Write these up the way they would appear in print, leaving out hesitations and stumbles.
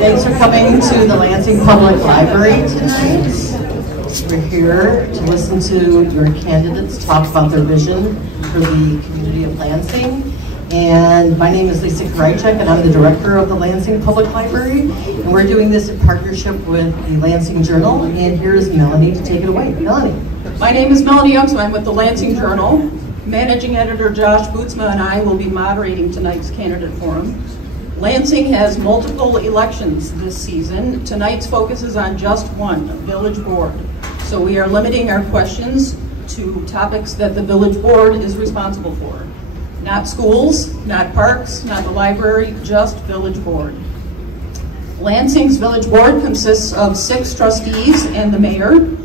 Thanks for coming to the Lansing Public Library tonight. We're here to listen to your candidates talk about their vision for the community of Lansing. And my name is Lisa Karajek, and I'm the director of the Lansing Public Library. And we're doing this in partnership with the Lansing Journal. And here's Melanie to take it away. Melanie. My name is Melanie Young, I'm with the Lansing Journal. Managing editor Josh Bootsma and I will be moderating tonight's candidate forum. Lansing has multiple elections this season. Tonight's focus is on just one, Village Board. So we are limiting our questions to topics that the Village Board is responsible for. Not schools, not parks, not the library, just Village Board. Lansing's Village Board consists of 6 trustees and the mayor.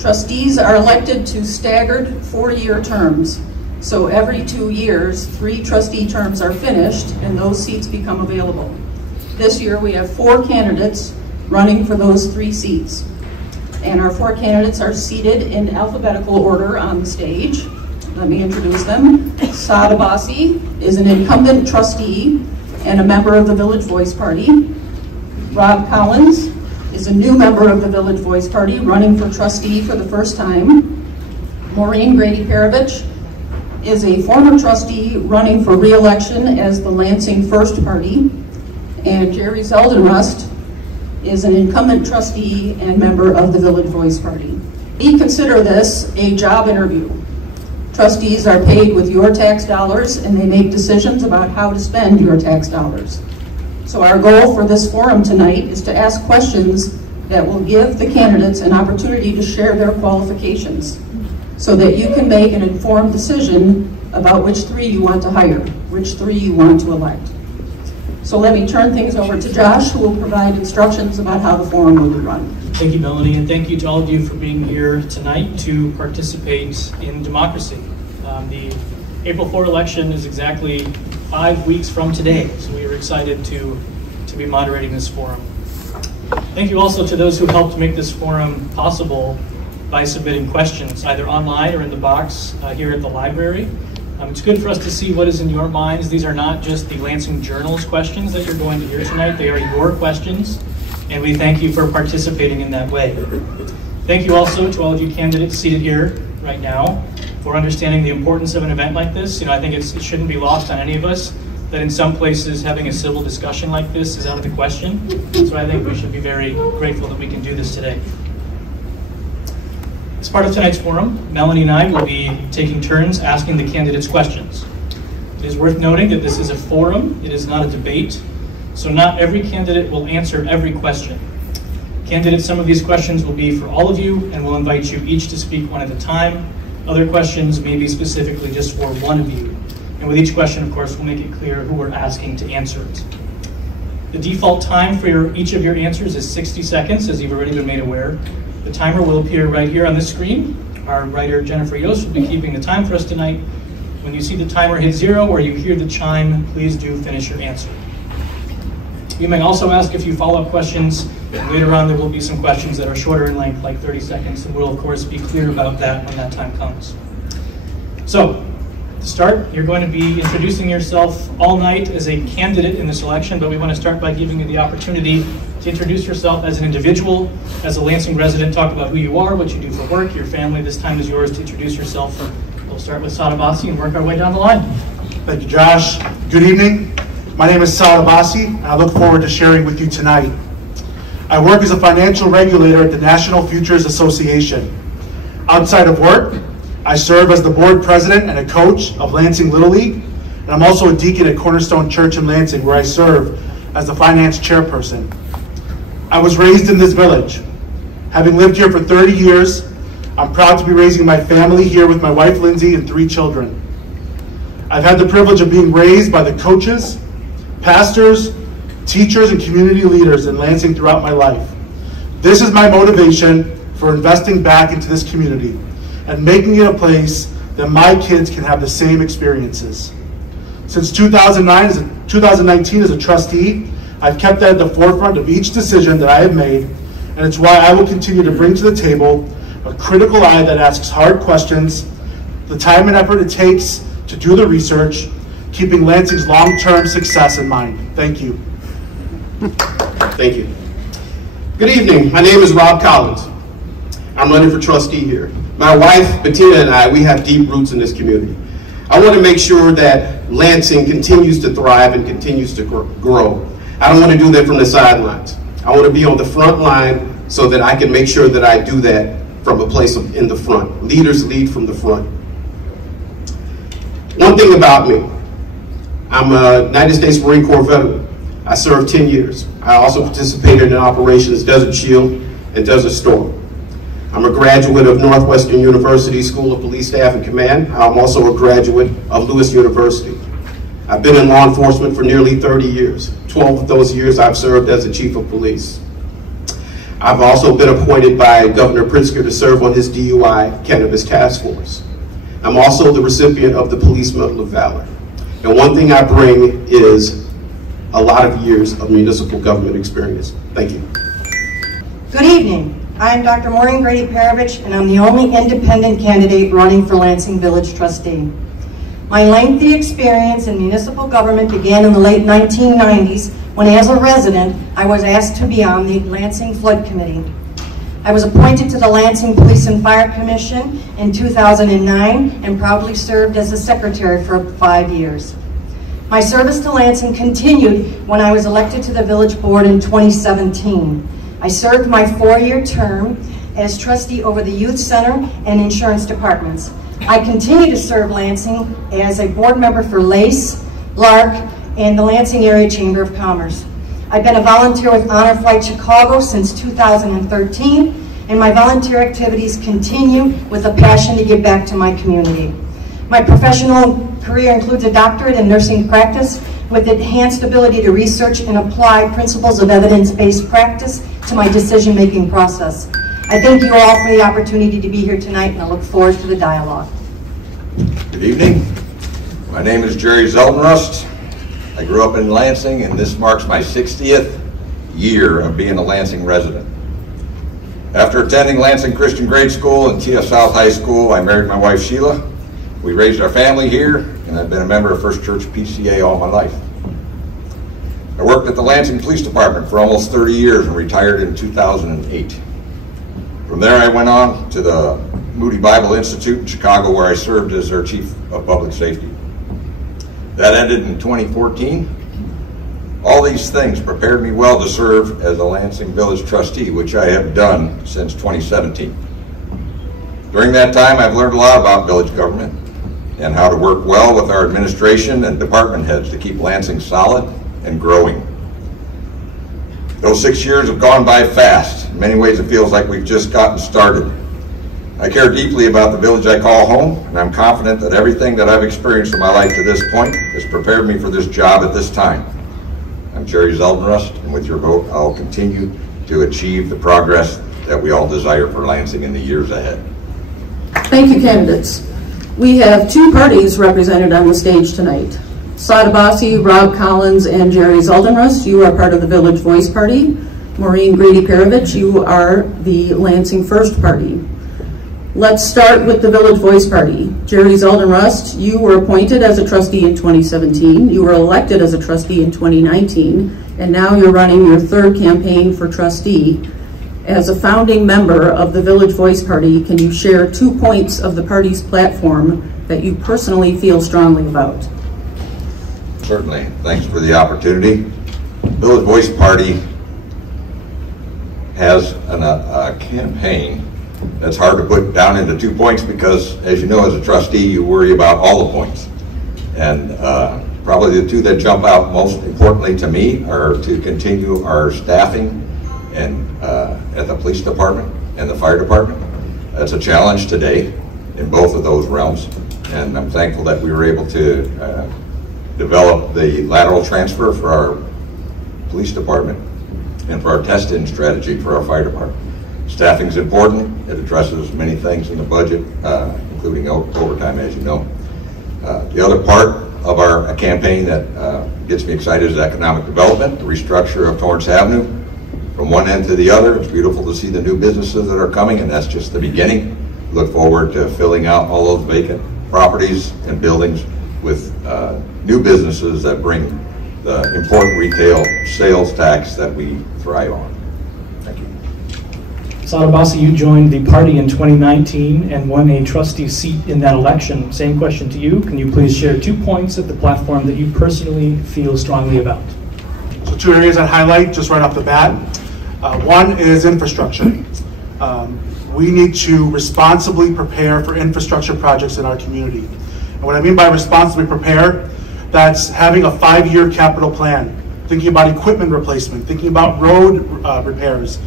Trustees are elected to staggered 4-year terms. So every 2 years, 3 trustee terms are finished and those seats become available. This year we have 4 candidates running for those 3 seats. And our 4 candidates are seated in alphabetical order on the stage. Let me introduce them. Saad Abbasi is an incumbent trustee and a member of the Village Voice Party. Rob Collins is a new member of the Village Voice Party running for trustee for the first time. Maureen Grady-Parovich is a former trustee running for re-election as the Lansing First Party. And Jerry Zeldenrust is an incumbent trustee and member of the Village Voice Party. We consider this a job interview. Trustees are paid with your tax dollars and they make decisions about how to spend your tax dollars. So our goal for this forum tonight is to ask questions that will give the candidates an opportunity to share their qualifications so that you can make an informed decision about which 3 you want to hire, which 3 you want to elect. So let me turn things over to Josh, who will provide instructions about how the forum will be run. Thank you, Melanie, and thank you to all of you for being here tonight to participate in democracy. The April 4 election is exactly 5 weeks from today, so we are excited to be moderating this forum. Thank you also to those who helped make this forum possible by submitting questions, either online or in the box here at the library. It's good for us to see what is in your minds. These are not just the Lansing Journal's questions that you're going to hear tonight, they are your questions, and we thank you for participating in that way. Thank you also to all of you candidates seated here right now for understanding the importance of an event like this. I think it shouldn't be lost on any of us that in some places having a civil discussion like this is out of the question. So I think we should be very grateful that we can do this today. As part of tonight's forum, Melanie and I will be taking turns asking the candidates questions. It is worth noting that this is a forum, it is not a debate, so not every candidate will answer every question. Candidates, some of these questions will be for all of you, and we'll invite you each to speak one at a time. Other questions may be specifically just for one of you. And with each question, of course, we'll make it clear who we're asking to answer it. The default time for each of your answers is 60 seconds, as you've already been made aware. The timer will appear right here on the screen. Our writer, Jennifer Yost, will be keeping the time for us tonight. When you see the timer hit 0 or you hear the chime, please do finish your answer. You may also ask a few follow-up questions. Later on, there will be some questions that are shorter in length, like 30 seconds, and we'll, of course, be clear about that when that time comes. So, to start, you're going to be introducing yourself all night as a candidate in this election, but we want to start by giving you the opportunity to introduce yourself as an individual, as a Lansing resident, talk about who you are, what you do for work, your family. This time is yours to introduce yourself. We'll start with Saad Abbasi and work our way down the line. Thank you, Josh. Good evening. My name is Saad Abbasi, and I look forward to sharing with you tonight. I work as a financial regulator at the National Futures Association. Outside of work, I serve as the board president and a coach of Lansing Little League, and I'm also a deacon at Cornerstone Church in Lansing, where I serve as the finance chairperson. I was raised in this village. Having lived here for 30 years, I'm proud to be raising my family here with my wife Lindsay and 3 children. I've had the privilege of being raised by the coaches, pastors, teachers, and community leaders in Lansing throughout my life. This is my motivation for investing back into this community and making it a place that my kids can have the same experiences. Since 2019 as a trustee, I've kept that at the forefront of each decision that I have made, and it's why I will continue to bring to the table a critical eye that asks hard questions, the time and effort it takes to do the research, keeping Lansing's long-term success in mind. Thank you. Thank you. Good evening. My name is Rob Collins. I'm running for trustee here. My wife, Bettina, and I, we have deep roots in this community. I want to make sure that Lansing continues to thrive and continues to grow. I don't want to do that from the sidelines. I want to be on the front line so that I can make sure that I do that from a place in the front. Leaders lead from the front. One thing about me, I'm a United States Marine Corps veteran. I served 10 years. I also participated in operations Desert Shield and Desert Storm. I'm a graduate of Northwestern University School of Police Staff and Command. I'm also a graduate of Lewis University. I've been in law enforcement for nearly 30 years. 12 of those years I've served as the Chief of Police. I've also been appointed by Governor Pritzker to serve on his DUI Cannabis Task Force. I'm also the recipient of the Police Medal of Valor. And one thing I bring is a lot of years of municipal government experience. Thank you. Good evening. I'm Dr. Maureen Grady-Perovich, and I'm the only independent candidate running for Lansing Village Trustee. My lengthy experience in municipal government began in the late 1990s when, as a resident, I was asked to be on the Lansing Flood Committee. I was appointed to the Lansing Police and Fire Commission in 2009 and proudly served as the secretary for 5 years. My service to Lansing continued when I was elected to the village board in 2017. I served my 4-year term as trustee over the youth center and insurance departments. I continue to serve Lansing as a board member for LACE, LARC, and the Lansing Area Chamber of Commerce. I've been a volunteer with Honor Flight Chicago since 2013, and my volunteer activities continue with a passion to give back to my community. My professional career includes a doctorate in nursing practice with enhanced ability to research and apply principles of evidence-based practice to my decision-making process. I thank you all for the opportunity to be here tonight, and I look forward to the dialogue. Good evening. My name is Jerry Zeldenrust. I grew up in Lansing, and this marks my 60th year of being a Lansing resident. After attending Lansing Christian Grade School and TF South High School, I married my wife Sheila. We raised our family here, and I've been a member of First Church PCA all my life. I worked at the Lansing Police Department for almost 30 years and retired in 2008. From there, I went on to the Moody Bible Institute in Chicago, where I served as their Chief of Public Safety. That ended in 2014. All these things prepared me well to serve as a Lansing Village Trustee, which I have done since 2017. During that time, I've learned a lot about village government and how to work well with our administration and department heads to keep Lansing solid and growing. Those 6 years have gone by fast. In many ways, it feels like we've just gotten started. I care deeply about the village I call home, and I'm confident that everything that I've experienced in my life to this point has prepared me for this job at this time. I'm Jerry Zeldenrust, and with your vote, I'll continue to achieve the progress that we all desire for Lansing in the years ahead. Thank you, candidates. We have 2 parties represented on the stage tonight. Saad Abbasi, Rob Collins, and Jerry Zeldenrust, you are part of the Village Voice Party. Maureen Grady-Perovich, you are the Lansing First Party. Let's start with the Village Voice Party. Jerry Zeldenrust, you were appointed as a trustee in 2017. You were elected as a trustee in 2019, and now you're running your 3rd campaign for trustee. As a founding member of the Village Voice Party, can you share 2 points of the party's platform that you personally feel strongly about? Certainly. Thanks for the opportunity. Village Voice Party has a campaign that's hard to put down into 2 points because, as you know, as a trustee, you worry about all the points. And probably the 2 that jump out most importantly to me are to continue our staffing and at the police department and the fire department. That's a challenge today in both of those realms, and I'm thankful that we were able to develop the lateral transfer for our police department and for our test-in strategy for our fire department. Staffing is important. It addresses many things in the budget, including overtime, as you know. The other part of our campaign that gets me excited is economic development, the restructure of Torrance Avenue. From one end to the other, it's beautiful to see the new businesses that are coming, and that's just the beginning. Look forward to filling out all those vacant properties and buildings with new businesses that bring the important retail sales tax that we thrive on. Thank you. Saad Abbasi, you joined the party in 2019 and won a trustee seat in that election. Same question to you. Can you please share 2 points of the platform that you personally feel strongly about? So 2 areas I'd highlight just right off the bat. One is infrastructure. We need to responsibly prepare for infrastructure projects in our community. And what I mean by responsibly prepare, that's having a 5-year capital plan, thinking about equipment replacement, thinking about road repairs.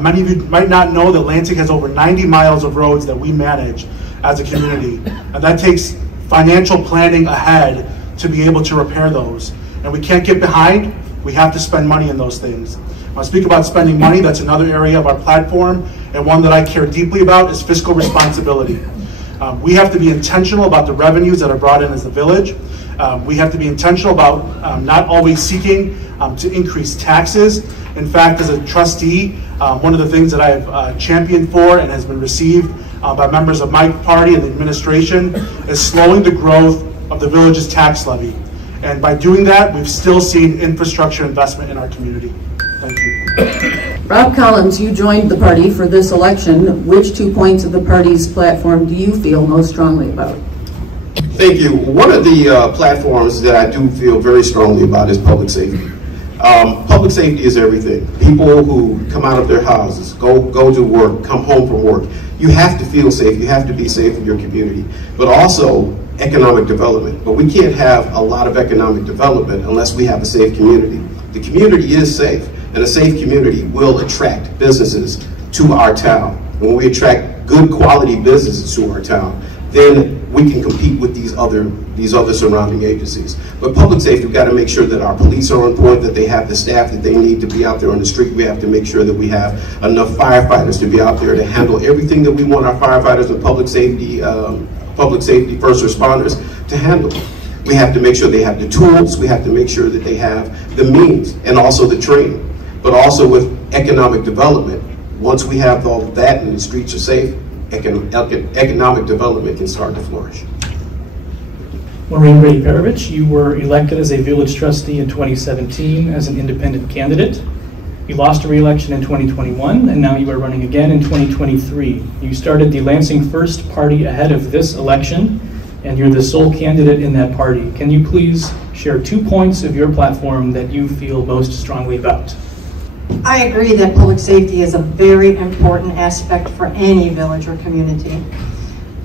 Many of you might not know that Lansing has over 90 miles of roads that we manage as a community. And that takes financial planning ahead to be able to repair those. And we can't get behind, we have to spend money in those things. When I speak about spending money, that's another area of our platform, and one that I care deeply about is fiscal responsibility. We have to be intentional about the revenues that are brought in as a village. We have to be intentional about not always seeking to increase taxes. In fact, as a trustee, one of the things that I've championed for and has been received by members of my party and the administration is slowing the growth of the village's tax levy. And by doing that, we've still seen infrastructure investment in our community. Thank you. Rob Collins, you joined the party for this election. Which 2 points of the party's platform do you feel most strongly about? Thank you. One of the platforms that I do feel very strongly about is public safety. Public safety is everything. People who come out of their houses, go to work, come home from work, you have to feel safe. You have to be safe in your community. But also economic development. But we can't have a lot of economic development unless we have a safe community. The community is safe, and a safe community will attract businesses to our town. When we attract good quality businesses to our town, then we can compete with these other surrounding agencies. But public safety, we've got to make sure that our police are on point, that they have the staff that they need to be out there on the street. We have to make sure that we have enough firefighters to be out there to handle everything that we want our firefighters and public safety first responders to handle. We have to make sure they have the tools. We have to make sure that they have the means and also the training. But also with economic development, once we have all of that and the streets are safe, economic development can start to flourish. Maureen Grady-Perovich, you were elected as a village trustee in 2017 as an independent candidate. You lost a re-election in 2021, and now you are running again in 2023. You started the Lansing First Party ahead of this election, and you're the sole candidate in that party. Can you please share 2 points of your platform that you feel most strongly about? I agree that public safety is a very important aspect for any village or community.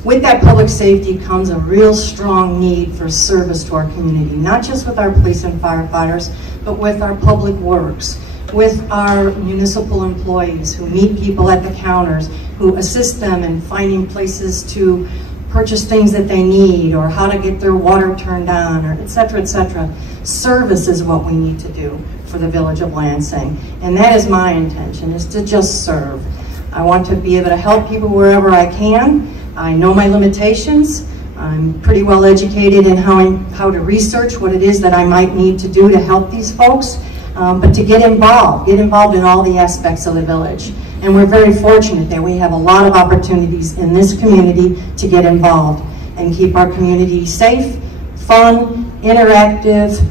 With that public safety comes a real strong need for service to our community, not just with our police and firefighters, but with our public works, with our municipal employees who meet people at the counters, who assist them in finding places to purchase things that they need, or how to get their water turned on, or et cetera, et cetera. Service is what we need to do for the village of Lansing. And that is my intention, is to just serve. I want to be able to help people wherever I can. I know my limitations. I'm pretty well educated in how to research what it is that I might need to do to help these folks, but to get involved in all the aspects of the village. And we're very fortunate that we have a lot of opportunities in this community to get involved and keep our community safe, fun, interactive,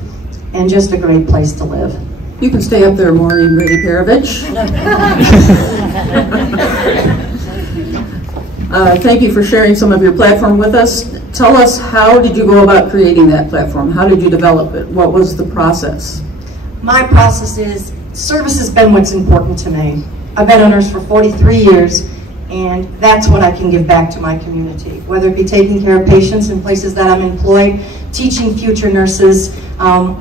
and just a great place to live. You can stay up there, Maureen Grady-Perovich. Thank you for sharing some of your platform with us. Tell us, how did you go about creating that platform? How did you develop it? What was the process? My process is, service has been what's important to me. I've been a nurse for 43 years, and that's what I can give back to my community, whether it be taking care of patients in places that I'm employed, teaching future nurses,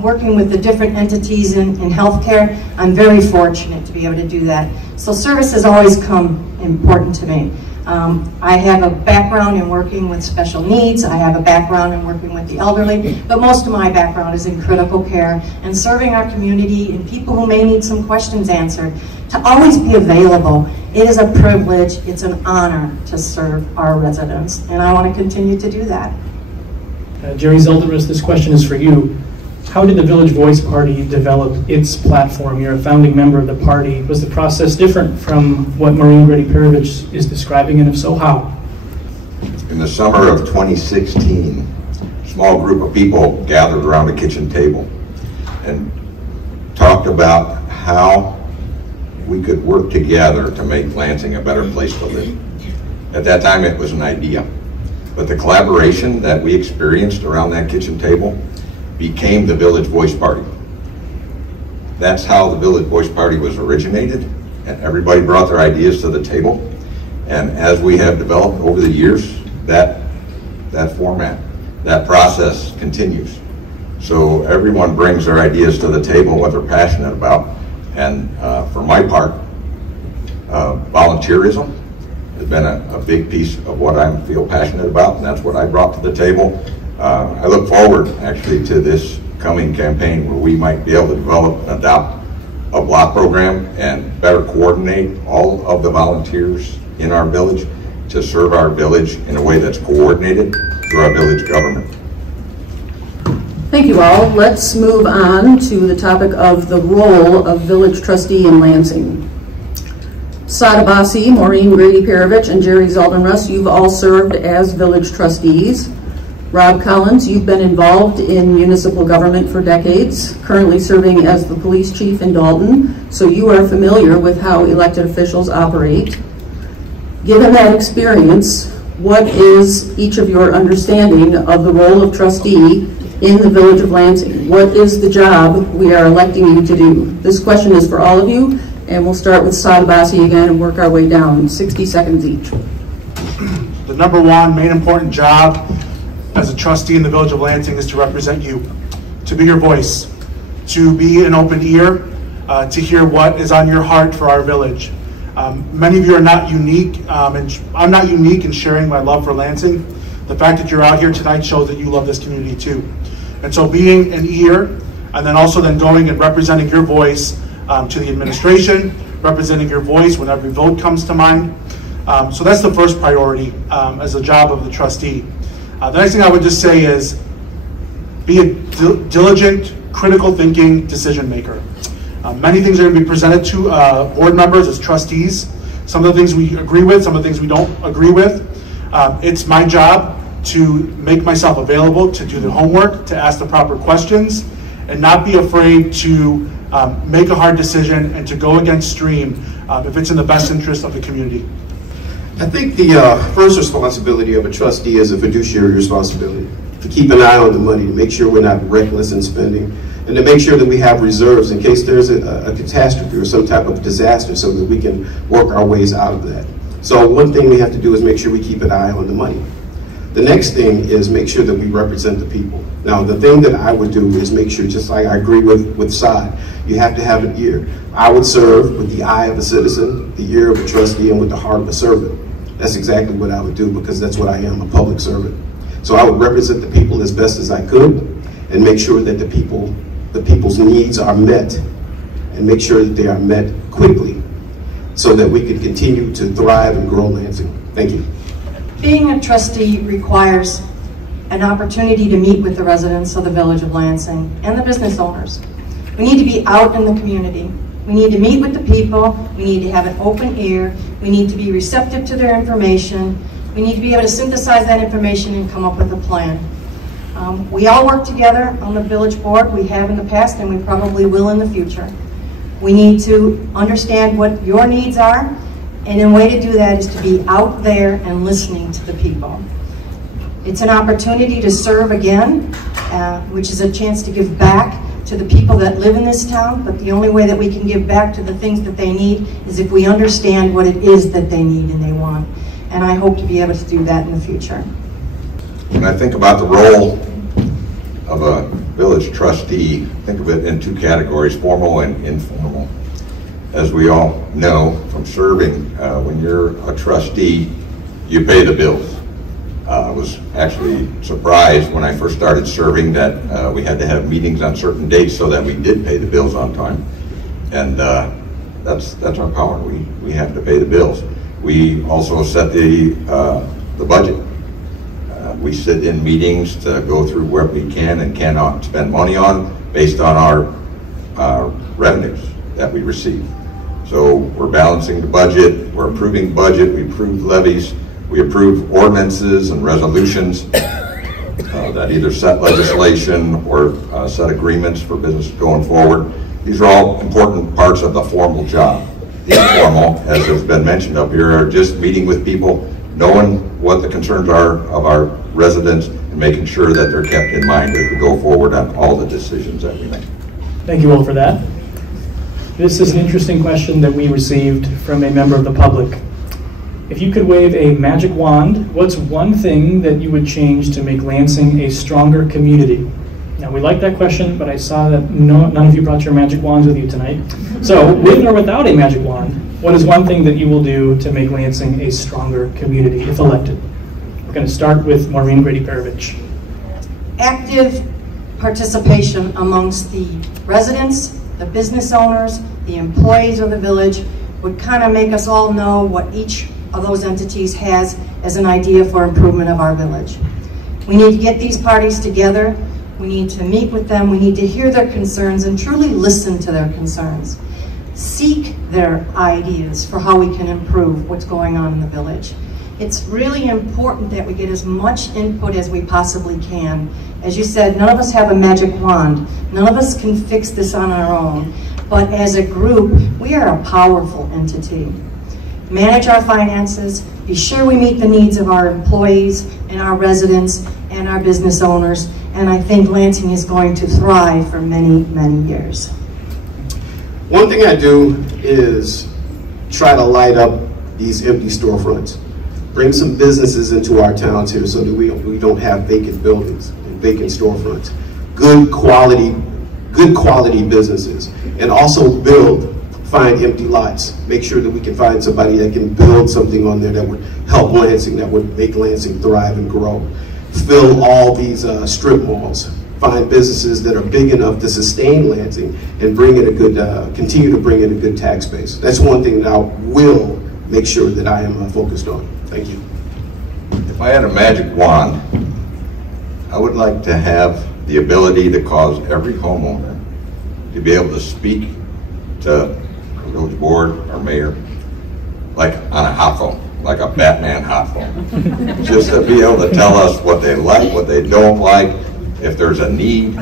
working with the different entities in healthcare. I'm very fortunate to be able to do that. So service has always come important to me. I have a background in working with special needs. I have a background in working with the elderly, but most of my background is in critical care and serving our community and people who may need some questions answered. To always be available. It is a privilege, it's an honor to serve our residents, and I want to continue to do that. Jerry Zelderus, this question is for you. How did the Village Voice Party develop its platform? You're a founding member of the party. Was the process different from what Maureen Grady-Perovich is describing, and if so, how? In the summer of 2016, a small group of people gathered around a kitchen table. and talked about how we could work together to make Lansing a better place to live. At that time, it was an idea. But the collaboration that we experienced around that kitchen table became the Village Voice Party. That's how the Village Voice Party was originated, and everybody brought their ideas to the table. And as we have developed over the years, that format, that process continues. So everyone brings their ideas to the table, what they're passionate about. And for my part, volunteerism has been a big piece of what I feel passionate about, and that's what I brought to the table. I look forward actually to this coming campaign where we might be able to develop and adopt a block program and better coordinate all of the volunteers in our village to serve our village in a way that's coordinated through our village government. Thank you all. Let's move on to the topic of the role of village trustee in Lansing. Sada Bassi, Maureen Grady-Perovich, and Jerry Zaldenrust, you've all served as village trustees. Rob Collins, you've been involved in municipal government for decades, currently serving as the police chief in Dalton, so you are familiar with how elected officials operate. Given that experience, what is each of your understanding of the role of trustee in the Village of Lansing? What is the job we are electing you to do? This question is for all of you, and we'll start with Sada Bassi again and work our way down, 60 seconds each. The number one main important job as a trustee in the Village of Lansing is to represent you, to be your voice, to be an open ear, to hear what is on your heart for our village. Many of you are not unique, and I'm not unique in sharing my love for Lansing. The fact that you're out here tonight shows that you love this community too. And so being an ear, and then also going and representing your voice to the administration, representing your voice when every vote comes to mind. So that's the first priority as a job of the trustee. The next thing I would just say is be a diligent, critical thinking decision maker. Many things are going to be presented to board members as trustees. Some of the things we agree with, some of the things we don't agree with. It's my job to make myself available, to do the homework, to ask the proper questions, and not be afraid to make a hard decision and to go against stream if it's in the best interest of the community. I think the first responsibility of a trustee is a fiduciary responsibility, to keep an eye on the money, to make sure we're not reckless in spending, and to make sure that we have reserves in case there's a catastrophe or some type of disaster so that we can work our ways out of that. So one thing we have to do is make sure we keep an eye on the money. The next thing is make sure that we represent the people. Now, the thing that I would do is make sure, just like I agree with Side, you have to have an ear. I would serve with the eye of a citizen, the ear of a trustee, and with the heart of a servant. That's exactly what I would do because that's what I am, a public servant. So I would represent the people as best as I could and make sure that the people's needs are met and make sure that they are met quickly so that we can continue to thrive and grow Lansing. Thank you. Being a trustee requires an opportunity to meet with the residents of the Village of Lansing and the business owners. We need to be out in the community. We need to meet with the people. We need to have an open ear. We need to be receptive to their information. We need to be able to synthesize that information and come up with a plan. We all work together on the village board. We have in the past and we probably will in the future. We need to understand what your needs are, and a way to do that is to be out there and listening to the people. It's an opportunity to serve again, which is a chance to give back to the people that live in this town, but the only way that we can give back to the things that they need is if we understand what it is that they need and they want. And I hope to be able to do that in the future. When I think about the role of a village trustee, think of it in two categories, formal and informal. As we all know from serving, when you're a trustee, you pay the bills. I was actually surprised when I first started serving that we had to have meetings on certain dates so that we did pay the bills on time. And that's our power. We have to pay the bills. We also set the budget. We sit in meetings to go through what we can and cannot spend money on based on our revenues that we receive. So we're balancing the budget, we're approving budget, we approve levies, we approve ordinances and resolutions, that either set legislation or set agreements for business going forward. These are all important parts of the formal job. The informal, as has been mentioned up here, are just meeting with people, knowing what the concerns are of our residents, and making sure that they're kept in mind as we go forward on all the decisions that we make. Thank you all for that. This is an interesting question that we received from a member of the public. If you could wave a magic wand, what's one thing that you would change to make Lansing a stronger community? Now, we like that question, but I saw that none of you brought your magic wands with you tonight. So, with or without a magic wand, what is one thing that you will do to make Lansing a stronger community if elected? We're going to start with Maureen Grady-Perovich. Active participation amongst the residents, the business owners, the employees of the village would kind of make us all know what each of those entities has as an idea for improvement of our village. We need to get these parties together. We need to meet with them. We need to hear their concerns and truly listen to their concerns. Seek their ideas for how we can improve what's going on in the village. It's really important that we get as much input as we possibly can. As you said, none of us have a magic wand. None of us can fix this on our own. But as a group, we are a powerful entity. Manage our finances, be sure we meet the needs of our employees and our residents and our business owners, and I think Lansing is going to thrive for many, many years. One thing I do is try to light up these empty storefronts. Bring some businesses into our towns here so that we don't have vacant buildings and vacant storefronts. Good quality businesses. And also find empty lots. Make sure that we can find somebody that can build something on there that would help Lansing, that would make Lansing thrive and grow. Fill all these strip malls. Find businesses that are big enough to sustain Lansing and bring in a good, continue to bring in a good tax base. That's one thing that I will make sure that I am focused on. Thank you. If I had a magic wand, I would like to have the ability to cause every homeowner to be able to speak to our village board, our mayor, like on a hot phone, like a Batman hot phone. Just to be able to tell us what they like, what they don't like, if there's a need.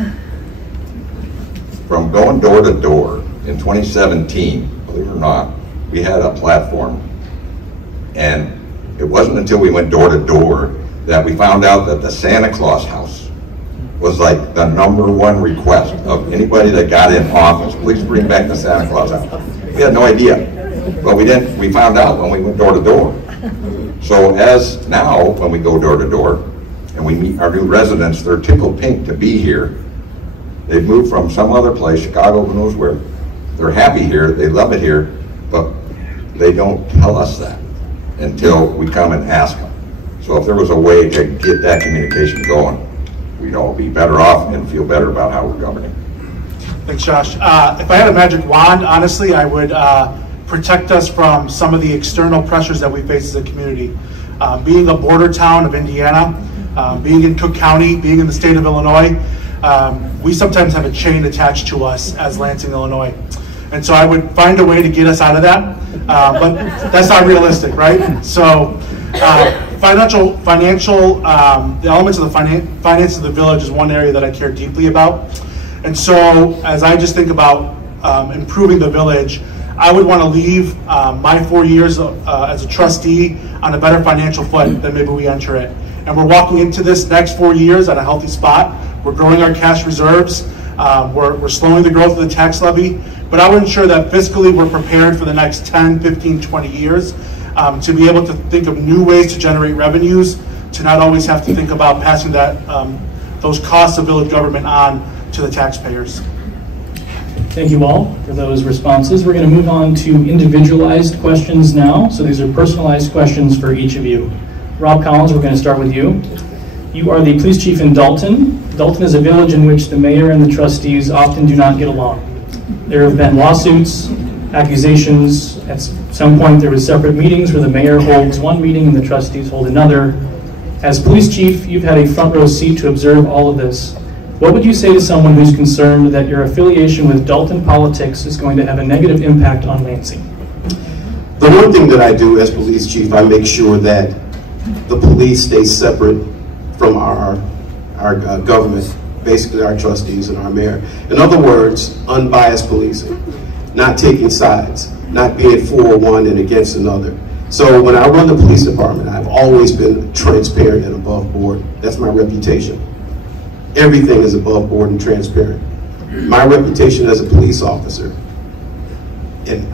From going door to door in 2017, believe it or not, we had a platform, and it wasn't until we went door to door that we found out that the Santa Claus house was like the #1 request of anybody that got in office. Please bring back the Santa Claus house. We had no idea, but we found out when we went door to door. So as now, when we go door to door and we meet our new residents, they're tickled pink to be here. They've moved from some other place, Chicago, who knows where. They're happy here, they love it here, but they don't tell us that until we come and ask them. So if there was a way to get that communication going, we'd all be better off and feel better about how we're governing. Thanks, Josh. If I had a magic wand, honestly, I would protect us from some of the external pressures that we face as a community. Being a border town of Indiana, being in Cook County, being in the state of Illinois, we sometimes have a chain attached to us as Lansing, Illinois. And so I would find a way to get us out of that, but that's not realistic, right? So the elements of the finance of the village is one area that I care deeply about. And so as I just think about improving the village, I would want to leave my 4 years as a trustee on a better financial foot than maybe we enter it. And we're walking into this next 4 years at a healthy spot. We're growing our cash reserves. We're slowing the growth of the tax levy. But I would ensure that fiscally we're prepared for the next 10, 15, 20 years to be able to think of new ways to generate revenues, to not always have to think about passing those costs of village government on to the taxpayers. Thank you all for those responses. We're going to move on to individualized questions now. So these are personalized questions for each of you. Rob Collins, we're going to start with you. You are the police chief in Dalton. Dalton is a village in which the mayor and the trustees often do not get along. There have been lawsuits, accusations. At some point there was separate meetings where the mayor holds one meeting and the trustees hold another. As police chief, you've had a front row seat to observe all of this. What would you say to someone who's concerned that your affiliation with Dalton politics is going to have a negative impact on Lansing? The one thing that I do as police chief, I make sure that the police stay separate from our our government, basically our trustees and our mayor. In other words, unbiased policing, not taking sides, not being for one and against another. So when I run the police department, I've always been transparent and above board. That's my reputation. Everything is above board and transparent. My reputation as a police officer, and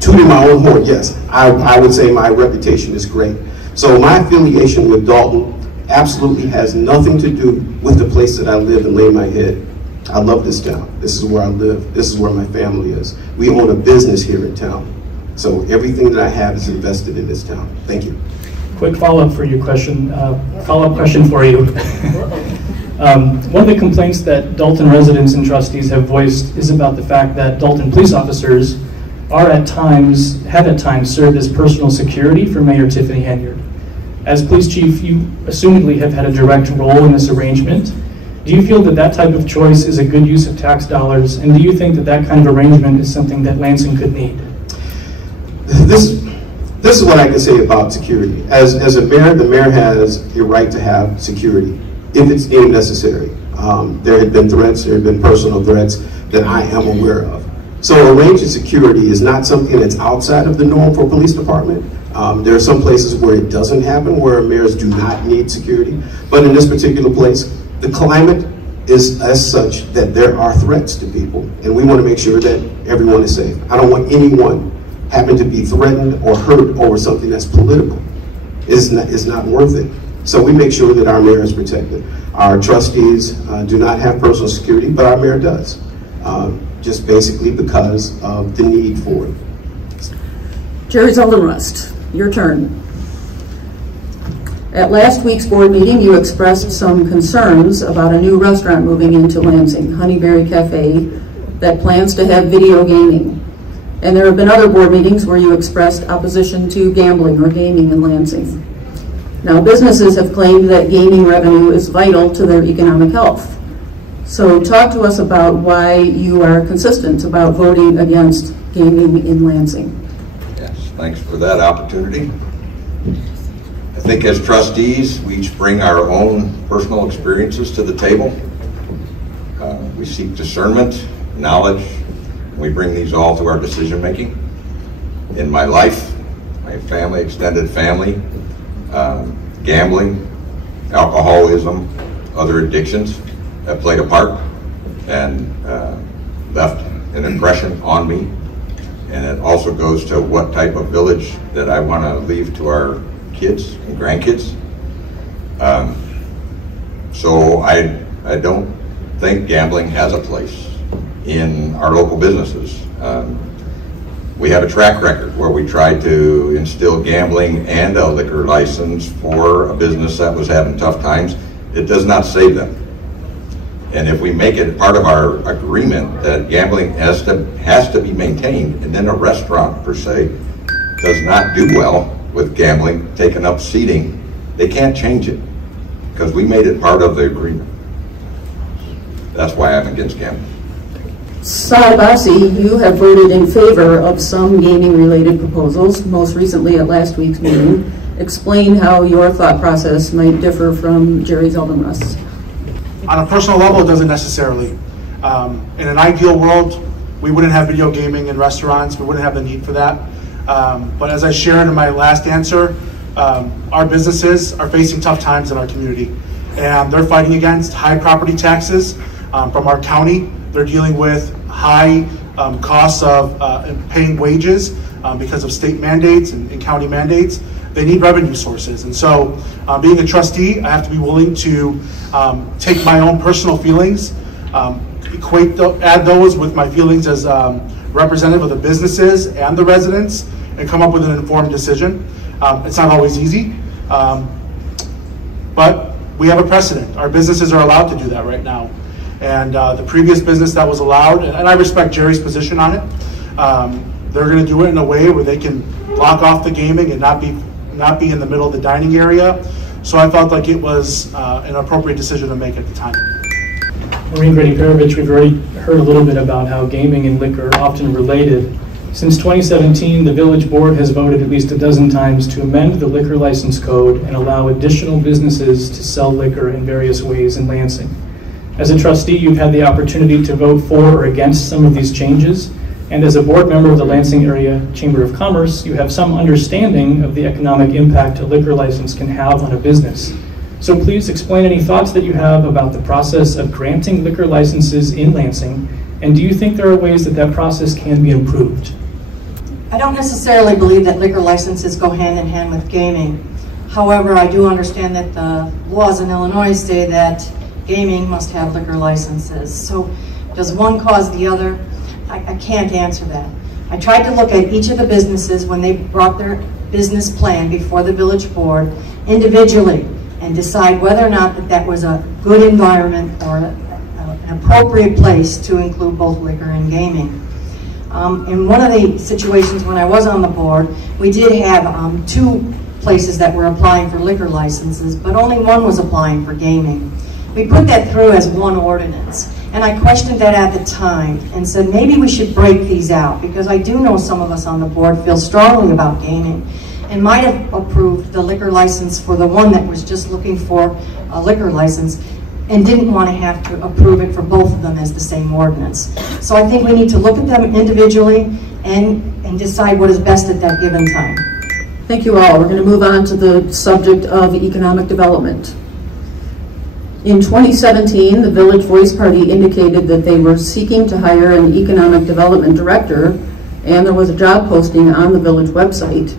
tooting my own horn, yes, I would say my reputation is great. So my affiliation with Dalton absolutely has nothing to do with the place that I live and lay my head. I love this town. This is where I live. This is where my family is. We own a business here in town. So everything that I have is invested in this town. Thank you. Quick follow-up for your question. Follow-up question for you. One of the complaints that Dalton residents and trustees have voiced is about the fact that Dalton police officers have at times served as personal security for Mayor Tiffany Henyard. As police chief, you assumedly have had a direct role in this arrangement. Do you feel that that type of choice is a good use of tax dollars, and do you think that that kind of arrangement is something that Lansing could need? This is what I can say about security. As a mayor, the mayor has a right to have security if it's deemed necessary. There had been threats, there had been personal threats that I am aware of. So arranging security is not something that's outside of the norm for a police department. There are some places where it doesn't happen, where mayors do not need security. But in this particular place, the climate is as such that there are threats to people, and we want to make sure that everyone is safe. I don't want anyone having to be threatened or hurt over something that's political. It's not worth it. So we make sure that our mayor is protected. Our trustees do not have personal security, but our mayor does, just basically because of the need for it. Jerry Zoldenrust, your turn. At last week's board meeting, you expressed some concerns about a new restaurant moving into Lansing, Honeyberry Cafe, that plans to have video gaming. And there have been other board meetings where you expressed opposition to gambling or gaming in Lansing. Now, businesses have claimed that gaming revenue is vital to their economic health. So talk to us about why you are consistent about voting against gaming in Lansing. Yes, thanks for that opportunity. I think as trustees, we each bring our own personal experiences to the table. We seek discernment, knowledge, and we bring these all to our decision making. In my life, my family, extended family, gambling, alcoholism, other addictions have played a part and left an impression on me. And it also goes to what type of village that I want to leave to our kids and grandkids. So I don't think gambling has a place in our local businesses. We have a track record where we tried to instill gambling and a liquor license for a business that was having tough times. It does not save them. And if we make it part of our agreement that gambling has to be maintained, and then a restaurant per se does not do well with gambling, taking up seating, they can't change it because we made it part of the agreement. That's why I'm against gambling. Saad Abbasi, you have voted in favor of some gaming-related proposals, most recently at last week's meeting. Explain how your thought process might differ from Jerry Zoldenrust. On a personal level, it doesn't necessarily. In an ideal world, we wouldn't have video gaming in restaurants. We wouldn't have the need for that. But as I shared in my last answer, our businesses are facing tough times in our community. And they're fighting against high property taxes from our county. They're dealing with high costs of paying wages because of state mandates and county mandates. They need revenue sources. And so being a trustee, I have to be willing to take my own personal feelings, add those with my feelings as representative of the businesses and the residents, and come up with an informed decision. It's not always easy, but we have a precedent. Our businesses are allowed to do that right now. And the previous business that was allowed, and I respect Jerry's position on it, they're going to do it in a way where they can block off the gaming and not be in the middle of the dining area. So I felt like it was an appropriate decision to make at the time. Maureen Grady Perovich, we've already heard a little bit about how gaming and liquor are often related. Since 2017, the village board has voted at least a dozen times to amend the liquor license code and allow additional businesses to sell liquor in various ways in Lansing. As a trustee, you've had the opportunity to vote for or against some of these changes, and as a board member of the Lansing Area Chamber of Commerce, you have some understanding of the economic impact a liquor license can have on a business. So please explain any thoughts that you have about the process of granting liquor licenses in Lansing, and do you think there are ways that that process can be improved? I don't necessarily believe that liquor licenses go hand in hand with gaming. However, I do understand that the laws in Illinois say that gaming must have liquor licenses. So does one cause the other? I can't answer that. I tried to look at each of the businesses when they brought their business plan before the village board individually and decide whether or not that was a good environment or an appropriate place to include both liquor and gaming. In one of the situations when I was on the board, we did have 2 places that were applying for liquor licenses, but only one was applying for gaming. We put that through as one ordinance, and I questioned that at the time and said maybe we should break these out, because I do know some of us on the board feel strongly about gaming and might have approved the liquor license for the one that was just looking for a liquor license and didn't want to have to approve it for both of them as the same ordinance. So I think we need to look at them individually and decide what is best at that given time. Thank you all. We're going to move on to the subject of economic development. In 2017, the Village Voice Party indicated that they were seeking to hire an economic development director, and there was a job posting on the village website.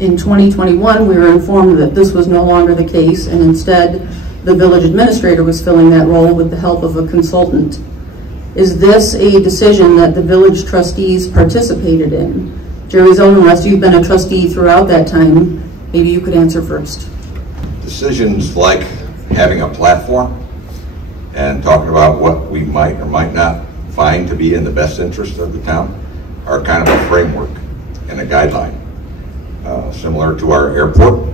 In 2021, we were informed that this was no longer the case, and instead, the village administrator was filling that role with the help of a consultant. Is this a decision that the village trustees participated in? Jerry Zoldenrust, you've been a trustee throughout that time. Maybe you could answer first. Decisions like having a platform and talking about what we might or might not find to be in the best interest of the town are kind of a framework and a guideline. Similar to our airport,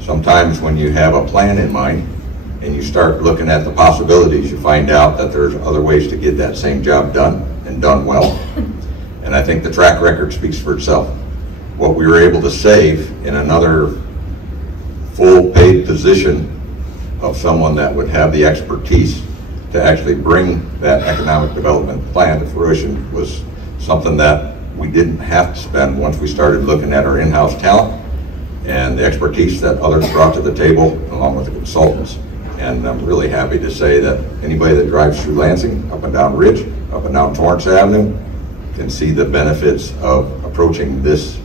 sometimes when you have a plan in mind and you start looking at the possibilities, you find out that there's other ways to get that same job done and done well. And I think the track record speaks for itself. What we were able to save in another full paid position of someone that would have the expertise to actually bring that economic development plan to fruition was something that we didn't have to spend once we started looking at our in-house talent and the expertise that others brought to the table along with the consultants. And I'm really happy to say that anybody that drives through Lansing, up and down Ridge, up and down Torrance Avenue, can see the benefits of approaching this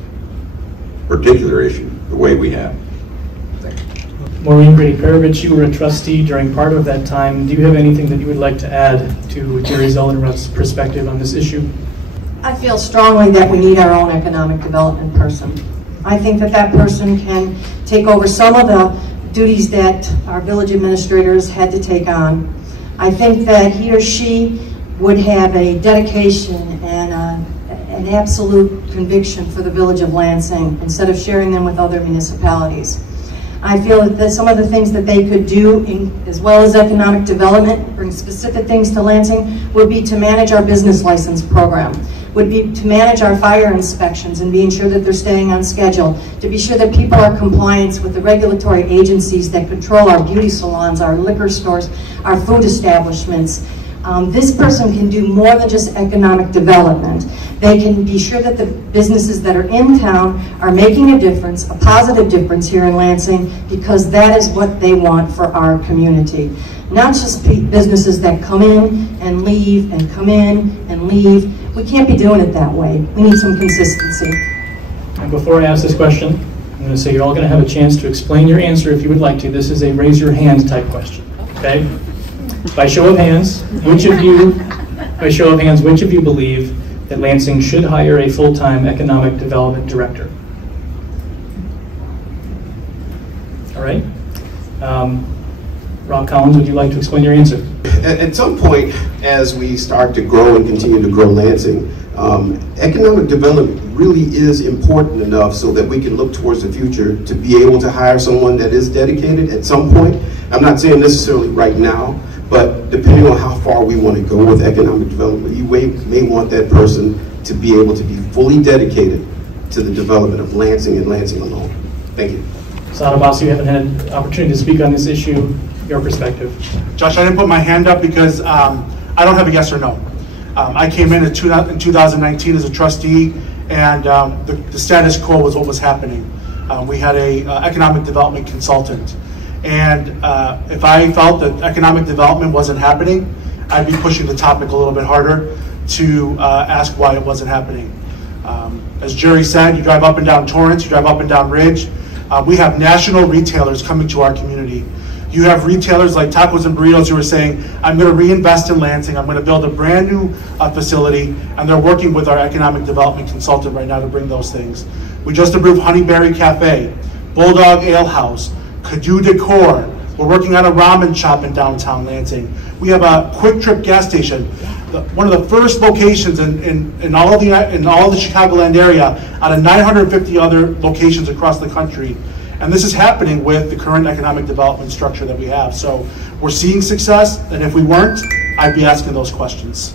particular issue the way we have. Thank you. Maureen Grady-Perovich, you were a trustee during part of that time. Do you have anything that you would like to add to Jerry Zoldenrust's perspective on this issue? I feel strongly that we need our own economic development person. I think that that person can take over some of the duties that our village administrators had to take on. I think that he or she would have a dedication and an absolute conviction for the village of Lansing instead of sharing them with other municipalities. I feel that some of the things that they could do, as well as economic development, bring specific things to Lansing, would be to manage our business license program, would be to manage our fire inspections and being sure that they're staying on schedule, to be sure that people are compliant with the regulatory agencies that control our beauty salons, our liquor stores, our food establishments. This person can do more than just economic development. They can be sure that the businesses that are in town are making a difference, a positive difference here in Lansing, because that is what they want for our community. Not just businesses that come in and leave and come in and leave. We can't be doing it that way. We need some consistency. And before I ask this question, I'm going to say you're all going to have a chance to explain your answer if you would like to. This is a raise your hand type question, okay? By show of hands, which of you believe that Lansing should hire a full-time economic development director? All right. Rob Collins, would you like to explain your answer? At some point, as we start to grow and continue to grow Lansing, economic development really is important enough so that we can look towards the future to be able to hire someone that is dedicated at some point. I'm not saying necessarily right now, but depending on how far we want to go with economic development, you may want that person to be able to be fully dedicated to the development of Lansing and Lansing alone. Thank you. Saad Abbasi, you haven't had an opportunity to speak on this issue. Your perspective. Josh, I didn't put my hand up because I don't have a yes or no. I came in 2019 as a trustee, and the status quo was what was happening. We had a economic development consultant, and if I felt that economic development wasn't happening, I'd be pushing the topic a little bit harder to ask why it wasn't happening. As Jerry said, you drive up and down Torrance, you drive up and down Ridge. We have national retailers coming to our community. You have retailers like Tacos and Burritos who are saying, I'm going to reinvest in Lansing, I'm going to build a brand new facility, and they're working with our economic development consultant right now to bring those things. We just approved Honeyberry Cafe, Bulldog Ale House, Cadu Decor. We're working on a ramen shop in downtown Lansing. We have a Quick Trip gas station, one of the first locations in all of the Chicagoland area out of 950 other locations across the country. And this is happening with the current economic development structure that we have. So we're seeing success, and if we weren't, I'd be asking those questions.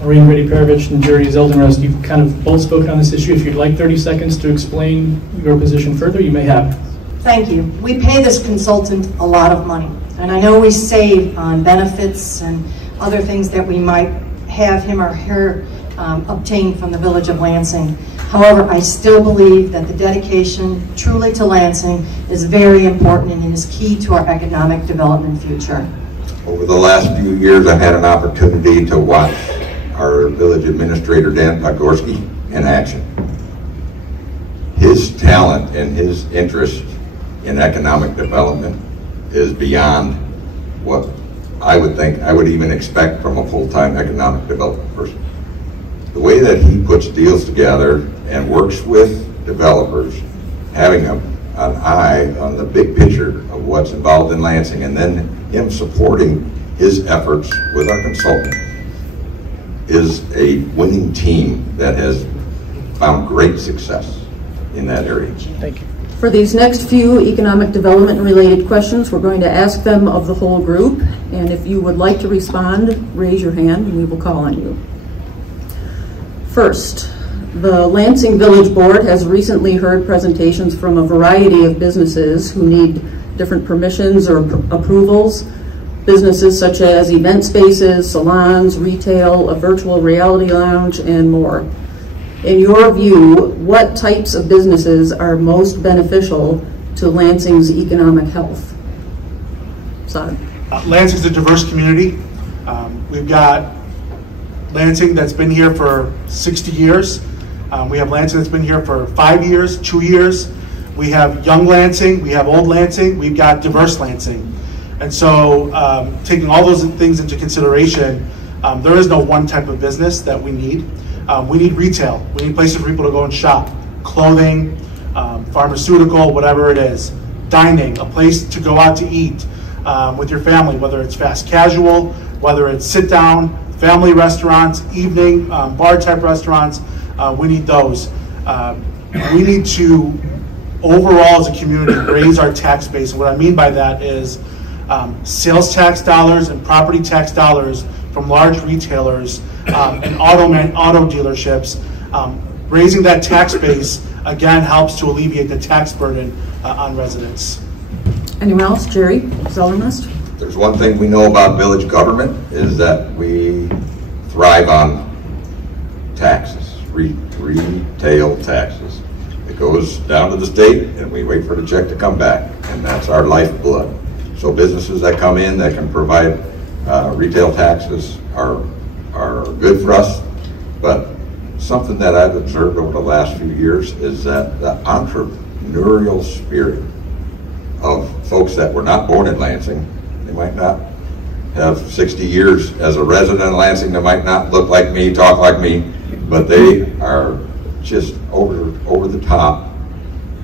Maureen Grady-Perovich and Jerry Zeldin-Rust, you've kind of both spoken on this issue. If you'd like 30 seconds to explain your position further, you may have. Thank you. We pay this consultant a lot of money, and I know we save on benefits and other things that we might have him or her obtain from the Village of Lansing. However, I still believe that the dedication truly to Lansing is very important and is key to our economic development future. Over the last few years, I've had an opportunity to watch our village administrator, Dan Podgorski, in action. His talent and his interest in economic development is beyond what I would think I would even expect from a full-time economic development person. The way that he puts deals together and works with developers, having an eye on the big picture of what's involved in Lansing, and then him supporting his efforts with our consultant, is a winning team that has found great success in that area. Thank you. For these next few economic development related questions, we're going to ask them of the whole group, and if you would like to respond, raise your hand and we will call on you. First, the Lansing Village Board has recently heard presentations from a variety of businesses who need different permissions or approvals. Businesses such as event spaces, salons, retail, a virtual reality lounge, and more. In your view, what types of businesses are most beneficial to Lansing's economic health? Saad. Lansing's a diverse community. We've got Lansing that's been here for 60 years. We have Lansing that's been here for 5 years, 2 years. We have young Lansing, we have old Lansing, we've got diverse Lansing. And so taking all those things into consideration, there is no one type of business that we need. We need retail. We need places for people to go and shop. Clothing, pharmaceutical, whatever it is. Dining, a place to go out to eat with your family, whether it's fast casual, whether it's sit down, family restaurants, evening, bar type restaurants. We need those. We need to, overall as a community, raise our tax base. And what I mean by that is sales tax dollars and property tax dollars from large retailers and auto dealerships. Raising that tax base, again, helps to alleviate the tax burden on residents. Anyone else? Jerry Zeldin-Rust? There's one thing we know about village government is that we thrive on taxes, retail taxes. It goes down to the state and we wait for the check to come back, and that's our lifeblood. So businesses that come in that can provide retail taxes are good for us, but something that I've observed over the last few years is that the entrepreneurial spirit of folks that were not born in Lansing, they might not have 60 years as a resident of Lansing, they might not look like me, talk like me, but they are just over the top,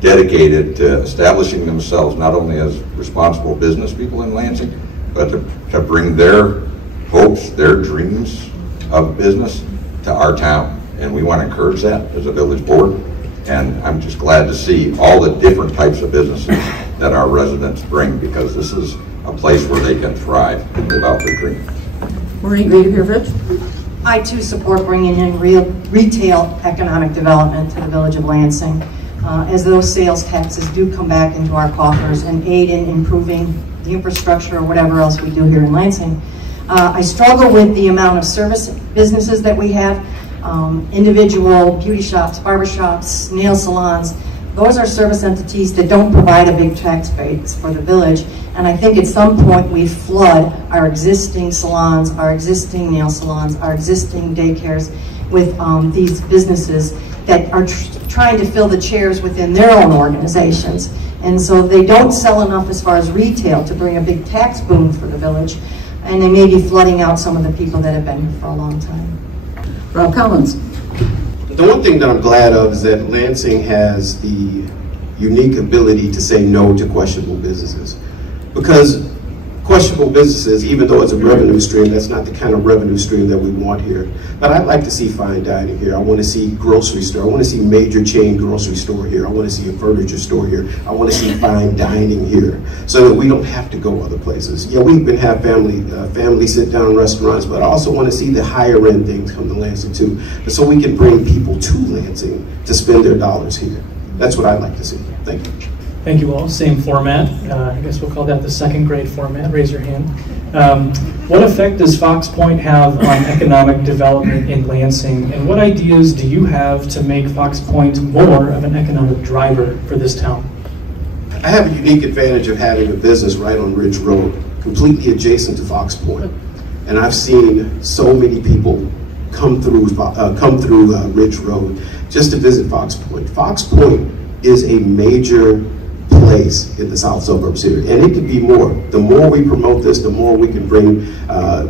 dedicated to establishing themselves not only as responsible business people in Lansing, but to bring their hopes, their dreams of business to our town. And we want to encourage that as a village board. And I'm just glad to see all the different types of businesses that our residents bring, because this is a place where they can thrive and live out their dreams. Maureen Grady-Perovich? I too support bringing in retail economic development to the Village of Lansing, as those sales taxes do come back into our coffers and aid in improving the infrastructure or whatever else we do here in Lansing. I struggle with the amount of service businesses that we have, individual beauty shops, barber shops, nail salons. Those are service entities that don't provide a big tax base for the village, and I think at some point we flood our existing salons, our existing nail salons, our existing daycares with these businesses that are trying to fill the chairs within their own organizations. And so they don't sell enough as far as retail to bring a big tax boom for the village, and they may be flooding out some of the people that have been here for a long time. Rob Collins. The one thing that I'm glad of is that Lansing has the unique ability to say no to questionable businesses. Because questionable businesses, even though it's a revenue stream, that's not the kind of revenue stream that we want here. But I'd like to see fine dining here. I want to see grocery store. I want to see major chain grocery store here. I want to see a furniture store here. I want to see fine dining here, so that we don't have to go other places. Yeah, we can have family sit-down restaurants, but I also want to see the higher end things come to Lansing too, so we can bring people to Lansing to spend their dollars here. That's what I'd like to see. Thank you. Thank you all. Same format. I guess we'll call that the second grade format. Raise your hand. What effect does Fox Point have on economic development in Lansing, and what ideas do you have to make Fox Point more of an economic driver for this town? I have a unique advantage of having a business right on Ridge Road, completely adjacent to Fox Point. And I've seen so many people come through Ridge Road just to visit Fox Point. Fox Point is a major place in the south suburbs here, and it could be more. The more we promote this, the more we can bring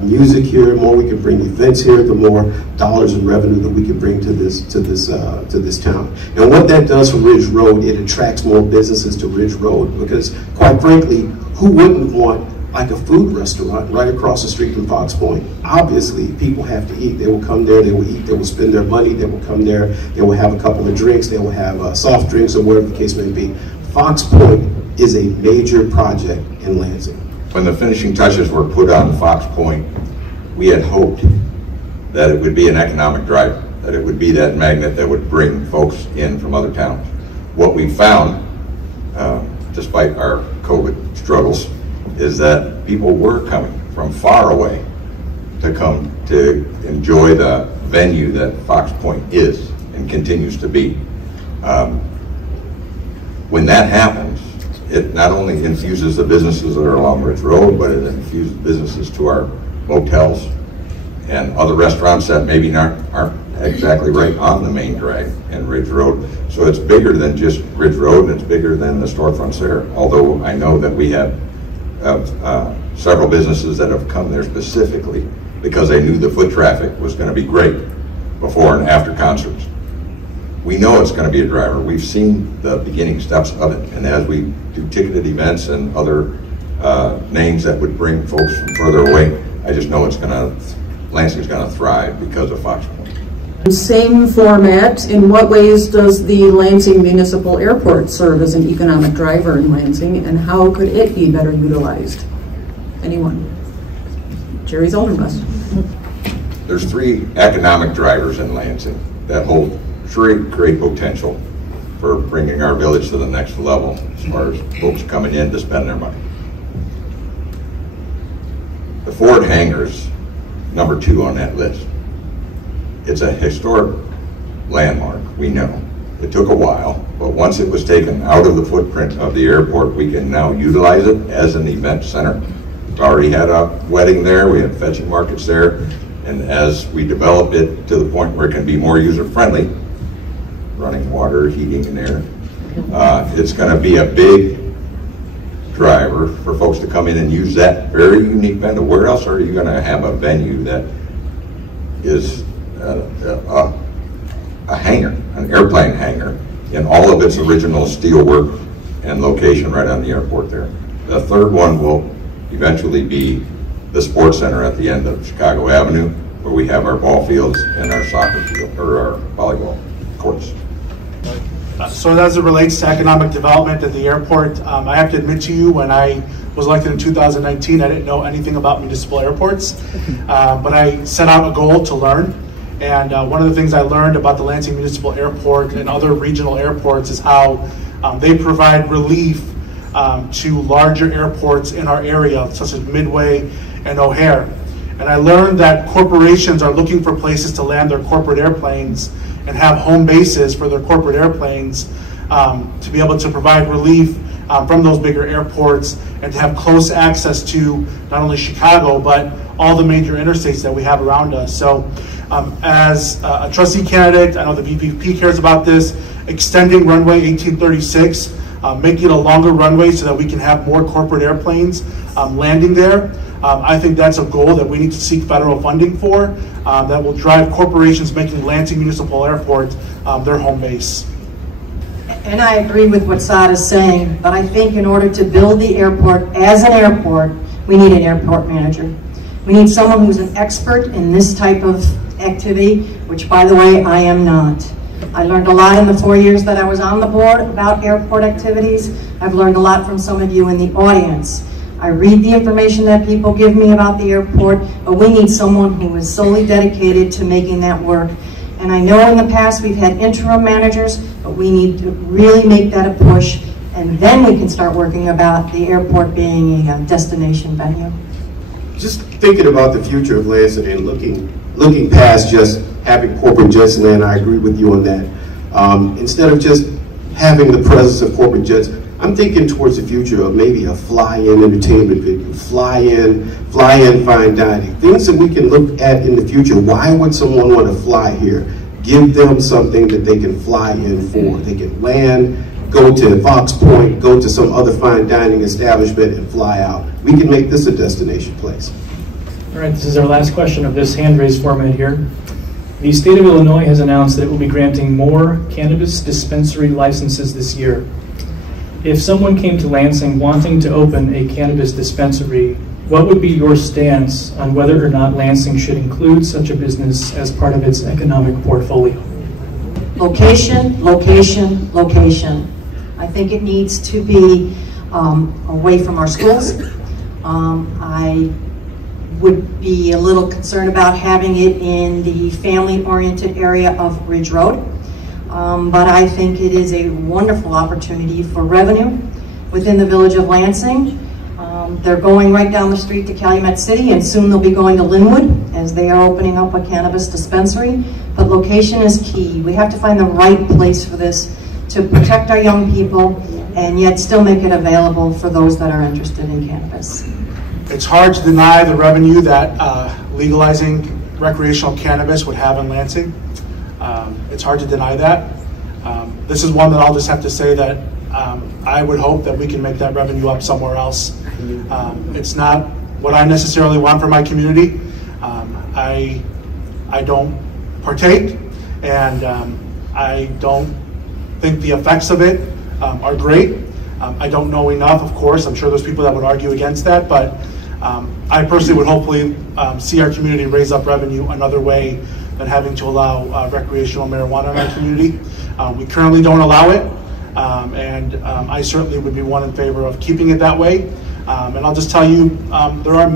music here, the more we can bring events here, the more dollars in revenue that we can bring to this town. And what that does for Ridge Road, it attracts more businesses to Ridge Road, because quite frankly, who wouldn't want like a food restaurant right across the street from Fox Point? Obviously, people have to eat. They will come there, they will eat, they will spend their money, they will come there, they will have a couple of drinks, they will have soft drinks or whatever the case may be. Fox Point is a major project in Lansing. When the finishing touches were put on Fox Point, we had hoped that it would be an economic driver, that it would be that magnet that would bring folks in from other towns. What we found, despite our COVID struggles, is that people were coming from far away to come to enjoy the venue that Fox Point is and continues to be. When that happens, it not only infuses the businesses that are along Ridge Road, but it infuses businesses to our motels and other restaurants that maybe aren't exactly right on the main drag and Ridge Road. So it's bigger than just Ridge Road, and it's bigger than the storefronts there. Although I know that we have several businesses that have come there specifically because they knew the foot traffic was going to be great before and after concerts. We know it's going to be a driver. We've seen the beginning steps of it, and as we do ticketed events and other names that would bring folks from further away, I just know Lansing's going to thrive because of Fox Point. Same format. In what ways does the Lansing Municipal Airport serve as an economic driver in Lansing, and how could it be better utilized? Anyone? Jerry Zoldermust. There's 3 economic drivers in Lansing that hold great potential for bringing our village to the next level as far as folks coming in to spend their money. The Ford Hangar's number 2 on that list. It's a historic landmark, we know. It took a while, but once it was taken out of the footprint of the airport, we can now utilize it as an event center. We've already had a wedding there, we had fetching markets there, and as we develop it to the point where it can be more user-friendly, running water, heating, and air, it's going to be a big driver for folks to come in and use that very unique venue. Where else are you going to have a venue that is a hangar, an airplane hangar, in all of its original steelwork and location right on the airport there? The third one will eventually be the sports center at the end of Chicago Avenue, where we have our ball fields and our soccer field, or our volleyball courts. So as it relates to economic development at the airport, I have to admit to you, when I was elected in 2019, I didn't know anything about municipal airports, but I set out a goal to learn. And one of the things I learned about the Lansing Municipal Airport and other regional airports is how they provide relief to larger airports in our area, such as Midway and O'Hare. And I learned that corporations are looking for places to land their corporate airplanes and have home bases for their corporate airplanes to be able to provide relief from those bigger airports and to have close access to not only Chicago, but all the major interstates that we have around us. So as a trustee candidate, I know the VPP cares about this, extending runway 1836, making it a longer runway so that we can have more corporate airplanes landing there. I think that's a goal that we need to seek federal funding for that will drive corporations making Lansing Municipal Airport their home base. And I agree with what Saad is saying, but I think in order to build the airport as an airport, we need an airport manager. We need someone who's an expert in this type of activity, which, by the way, I am not. I learned a lot in the 4 years that I was on the board about airport activities. I've learned a lot from some of you in the audience. I read the information that people give me about the airport, but we need someone who is solely dedicated to making that work. And I know in the past we've had interim managers, but we need to really make that a push, and then we can start working about the airport being a destination venue. Just thinking about the future of Lansing and looking past just having corporate jets land, I agree with you on that. Instead of just having the presence of corporate jets, I'm thinking towards the future of maybe a fly-in entertainment venue, fly-in fine dining, things that we can look at in the future. Why would someone want to fly here? Give them something that they can fly in for. They can land, go to Fox Point, go to some other fine dining establishment and fly out. We can make this a destination place. All right, this is our last question of this hand raise format here. The state of Illinois has announced that it will be granting more cannabis dispensary licenses this year. If someone came to Lansing wanting to open a cannabis dispensary, what would be your stance on whether or not Lansing should include such a business as part of its economic portfolio? Location, location, location. I think it needs to be away from our schools. I would be a little concerned about having it in the family-oriented area of Ridge Road. But I think it is a wonderful opportunity for revenue within the village of Lansing. They're going right down the street to Calumet City, and soon they'll be going to Linwood as they are opening up a cannabis dispensary. But location is key. We have to find the right place for this to protect our young people and yet still make it available for those that are interested in cannabis. It's hard to deny the revenue that legalizing recreational cannabis would have in Lansing. It's hard to deny that. This is one that I'll just have to say that I would hope that we can make that revenue up somewhere else. It's not what I necessarily want for my community. I don't partake, and I don't think the effects of it are great. I don't know enough, of course. I'm sure there's people that would argue against that, but I personally would hopefully see our community raise up revenue another way than having to allow recreational marijuana in our community. We currently don't allow it, and I certainly would be one in favor of keeping it that way. And I'll just tell you, there are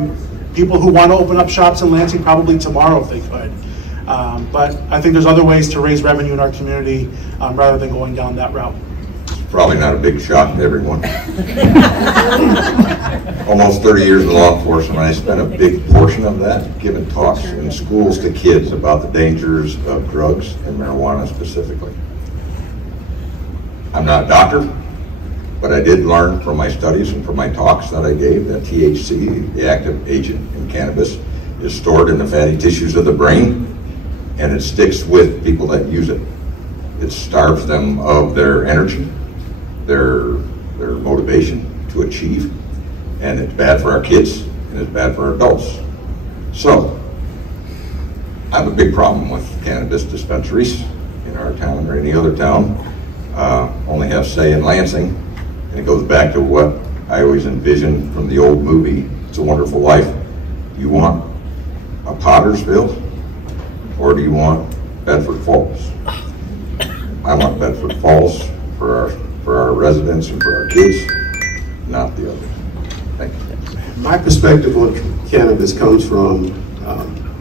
people who want to open up shops in Lansing probably tomorrow if they could. But I think there's other ways to raise revenue in our community rather than going down that route. Probably not a big shock to everyone. Almost 30 years in law enforcement, I spent a big portion of that giving talks in schools to kids about the dangers of drugs and marijuana specifically. I'm not a doctor, but I did learn from my studies and from my talks that I gave that THC, the active agent in cannabis, is stored in the fatty tissues of the brain, and it sticks with people that use it. It starves them of their energy, their motivation to achieve, and it's bad for our kids and it's bad for our adults. So I have a big problem with cannabis dispensaries in our town or any other town. Only have say in Lansing, and it goes back to what I always envisioned from the old movie It's a Wonderful Life. Do you want a Pottersville or do you want Bedford Falls? I want Bedford Falls for our residents and for our kids, not the others. Thank you. My perspective on cannabis comes from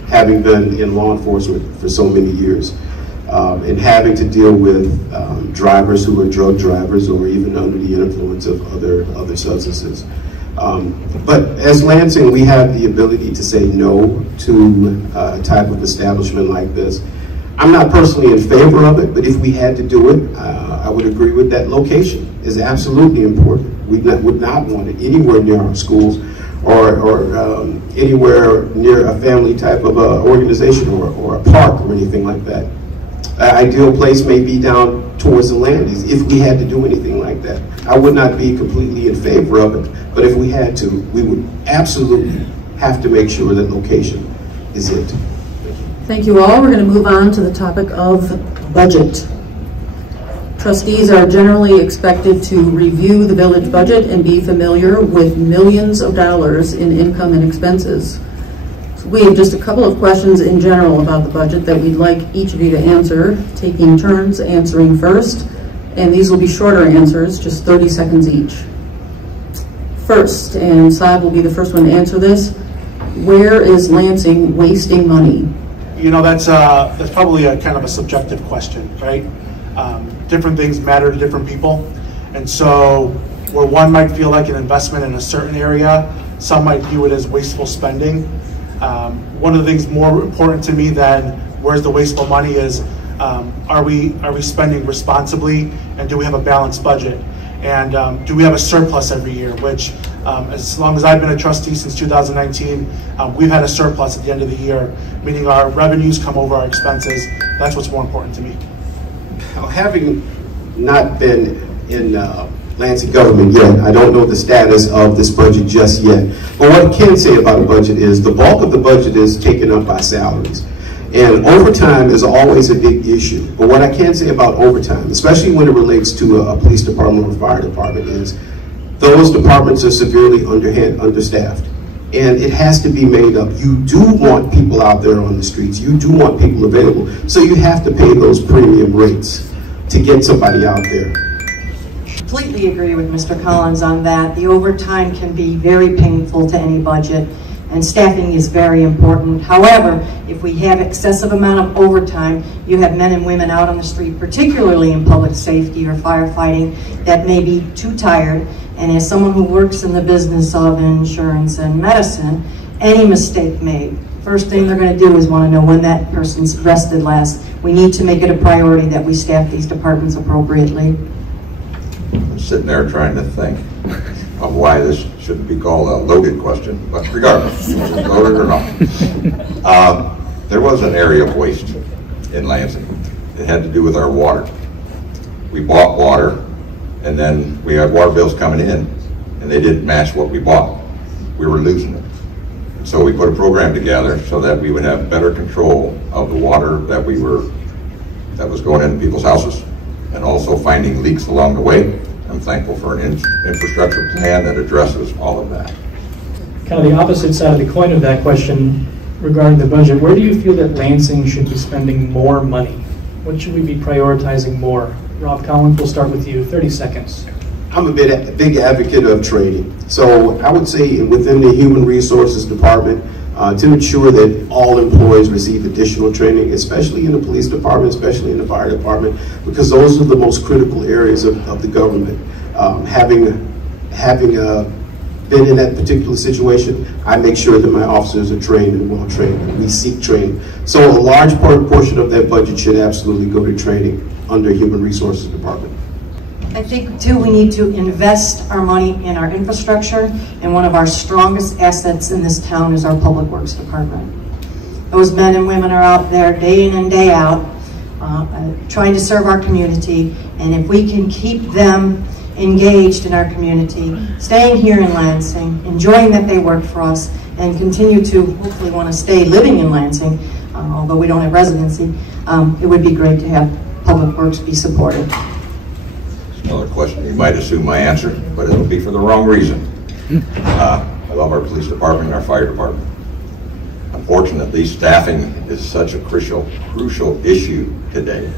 having been in law enforcement for so many years and having to deal with drivers who are drug drivers or even under the influence of other substances. But as Lansing, we have the ability to say no to a type of establishment like this. I'm not personally in favor of it, but if we had to do it, I would agree with that. Location is absolutely important. We would not want it anywhere near our schools or anywhere near a family type of organization or a park or anything like that. Ideal place may be down towards the Landys if we had to do anything like that. I would not be completely in favor of it, but if we had to, we would absolutely have to make sure that location is it. Thank you all. We're going to move on to the topic of budget. Trustees are generally expected to review the village budget and be familiar with millions of dollars in income and expenses. So we have just a couple of questions in general about the budget that we'd like each of you to answer, taking turns answering first. And these will be shorter answers, just 30 seconds each. First, and Saad will be the first one to answer this, where is Lansing wasting money? You know, that's probably a kind of a subjective question, right? Different things matter to different people. And so where one might feel like an investment in a certain area, some might view it as wasteful spending. One of the things more important to me than where's the wasteful money is, are we spending responsibly, and do we have a balanced budget? And do we have a surplus every year, which as long as I've been a trustee since 2019, we've had a surplus at the end of the year, meaning our revenues come over our expenses. That's what's more important to me. Having not been in Lansing government yet, I don't know the status of this budget just yet. But what I can say about a budget is the bulk of the budget is taken up by salaries. And overtime is always a big issue. But what I can say about overtime, especially when it relates to a police department or fire department, is those departments are severely understaffed. And it has to be made up. You do want people out there on the streets. You do want people available. So you have to pay those premium rates to get somebody out there. Completely agree with Mr. Collins on that. The overtime can be very painful to any budget, and staffing is very important. However, if we have excessive amount of overtime, you have men and women out on the street, particularly in public safety or firefighting, that may be too tired. And as someone who works in the business of insurance and medicine, any mistake made, first thing they're going to do is want to know when that person's rested last. We need to make it a priority that we staff these departments appropriately. I'm sitting there trying to think of why this shouldn't be called a loaded question, but regardless, is it loaded or not? There was an area of waste in Lansing. It had to do with our water. We bought water, and then we had water bills coming in, and they didn't match what we bought. We were losing it. So we put a program together so that we would have better control of the water that was going into people's houses, and also finding leaks along the way. I'm thankful for an infrastructure plan that addresses all of that. Kind of the opposite side of the coin of that question regarding the budget, where do you feel that Lansing should be spending more money? What should we be prioritizing more? Rob Collins, we'll start with you, 30 seconds. I'm a big advocate of training. So I would say within the Human Resources Department, to ensure that all employees receive additional training, especially in the police department, especially in the fire department, because those are the most critical areas of the government. Having been in that particular situation, I make sure that my officers are trained and well trained, and we seek training. So a large portion of that budget should absolutely go to training under Human Resources Department. I think, too, we need to invest our money in our infrastructure, and one of our strongest assets in this town is our Public Works Department. Those men and women are out there day in and day out trying to serve our community, and if we can keep them engaged in our community, staying here in Lansing, enjoying that they work for us, and continue to hopefully want to stay living in Lansing, although we don't have residency, it would be great to have Public Works be supported. Another question, you might assume my answer, but it'll be for the wrong reason. I love our police department and our fire department. Unfortunately, staffing is such a crucial issue today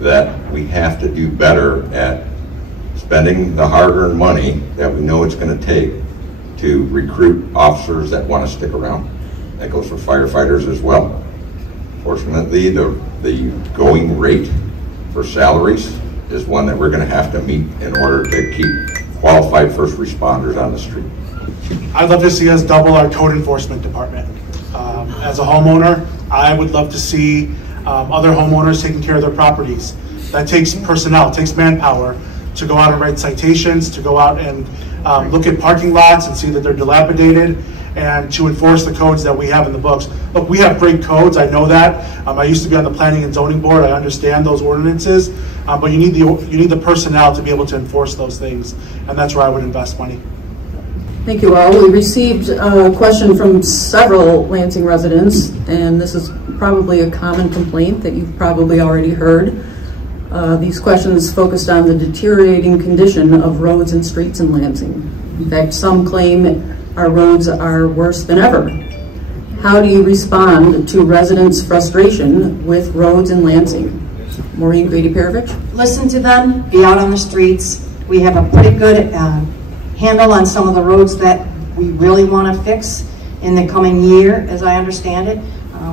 that we have to do better at spending the hard-earned money that we know it's going to take to recruit officers that want to stick around. That goes for firefighters as well. Fortunately, the going rate for salaries is one that we're going to have to meet in order to keep qualified first responders on the street. I'd love to see us double our code enforcement department. As a homeowner, I would love to see other homeowners taking care of their properties. That takes personnel, takes manpower to go out and write citations, to go out and look at parking lots and see that they're dilapidated, and to enforce the codes that we have in the books. Look, we have great codes, I know that. I used to be on the Planning and Zoning Board, I understand those ordinances, but you need the personnel to be able to enforce those things, and that's where I would invest money. Thank you all. We received a question from several Lansing residents, and this is probably a common complaint that you've probably already heard. These questions focused on the deteriorating condition of roads and streets in Lansing. In fact, some claim our roads are worse than ever. How do you respond to residents' frustration with roads in Lansing? Maureen Grady-Perovich? Listen to them, be out on the streets. We have a pretty good handle on some of the roads that we really want to fix in the coming year, as I understand it.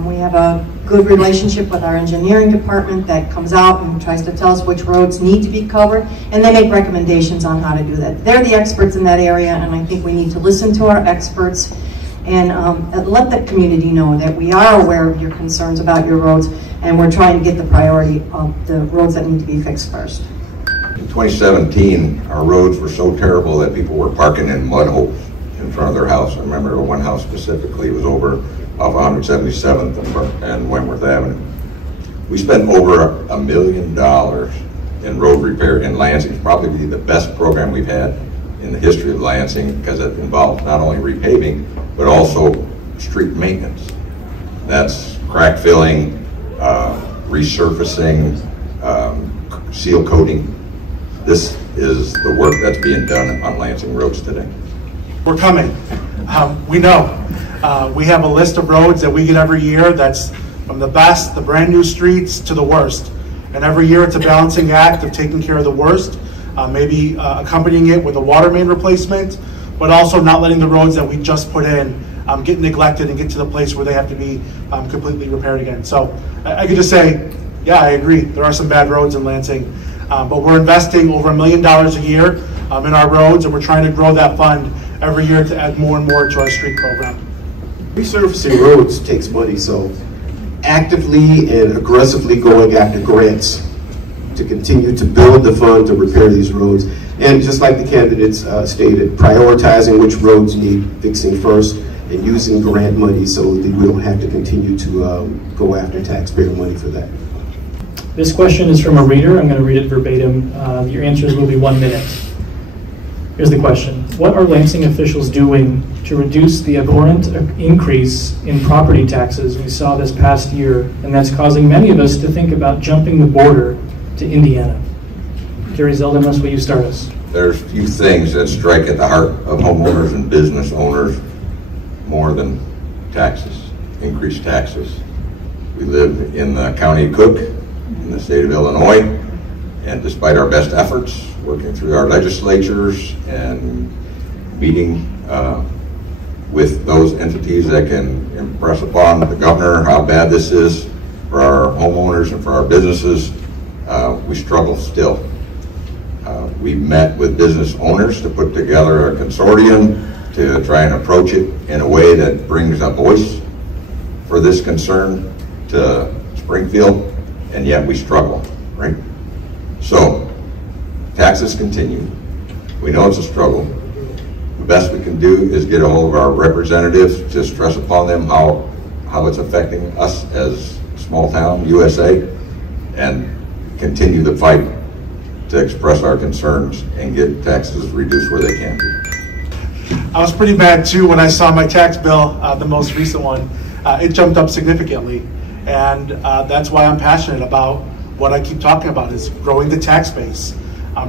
We have a good relationship with our engineering department that comes out and tries to tell us which roads need to be covered, and they make recommendations on how to do that. They're the experts in that area, and I think we need to listen to our experts and let the community know that we are aware of your concerns about your roads, and we're trying to get the priority of the roads that need to be fixed first. In 2017, our roads were so terrible that people were parking in mud holes in front of their house. I remember one house specifically was over off 177th and Wentworth Avenue. We spent over $1 million in road repair in Lansing. It's probably the best program we've had in the history of Lansing, because it involves not only repaving, but also street maintenance. That's crack filling, resurfacing, seal coating. This is the work that's being done on Lansing roads today. We're coming. We know. We have a list of roads that we get every year that's from the best, the brand new streets, to the worst. And every year it's a balancing act of taking care of the worst, maybe accompanying it with a water main replacement, but also not letting the roads that we just put in get neglected and get to the place where they have to be completely repaired again. So I could just say, yeah, I agree. There are some bad roads in Lansing, but we're investing over $1 million a year in our roads, and we're trying to grow that fund every year to add more and more to our street program. Resurfacing roads takes money, so actively and aggressively going after grants to continue to build the fund to repair these roads. And just like the candidates stated, prioritizing which roads need fixing first and using grant money so that we don't have to continue to go after taxpayer money for that. This question is from a reader. I'm going to read it verbatim. Your answers will be 1 minute. Here's the question. What are Lansing officials doing to reduce the abhorrent increase in property taxes we saw this past year, and that's causing many of us to think about jumping the border to Indiana? Jerry Zeldin, will you start us? There's a few things that strike at the heart of homeowners and business owners more than taxes, increased taxes. We live in the county of Cook, in the state of Illinois, and despite our best efforts, working through our legislatures and meeting with those entities that can impress upon the governor how bad this is for our homeowners and for our businesses, we struggle still. We met with business owners to put together a consortium to try and approach it in a way that brings a voice for this concern to Springfield, and yet we struggle, right? So, taxes continue. We know it's a struggle. The best we can do is get a hold of our representatives to stress upon them how it's affecting us as a small town, USA, and continue the fight to express our concerns and get taxes reduced where they can be. I was pretty mad too when I saw my tax bill, the most recent one. It jumped up significantly, and that's why I'm passionate about what I keep talking about, is growing the tax base,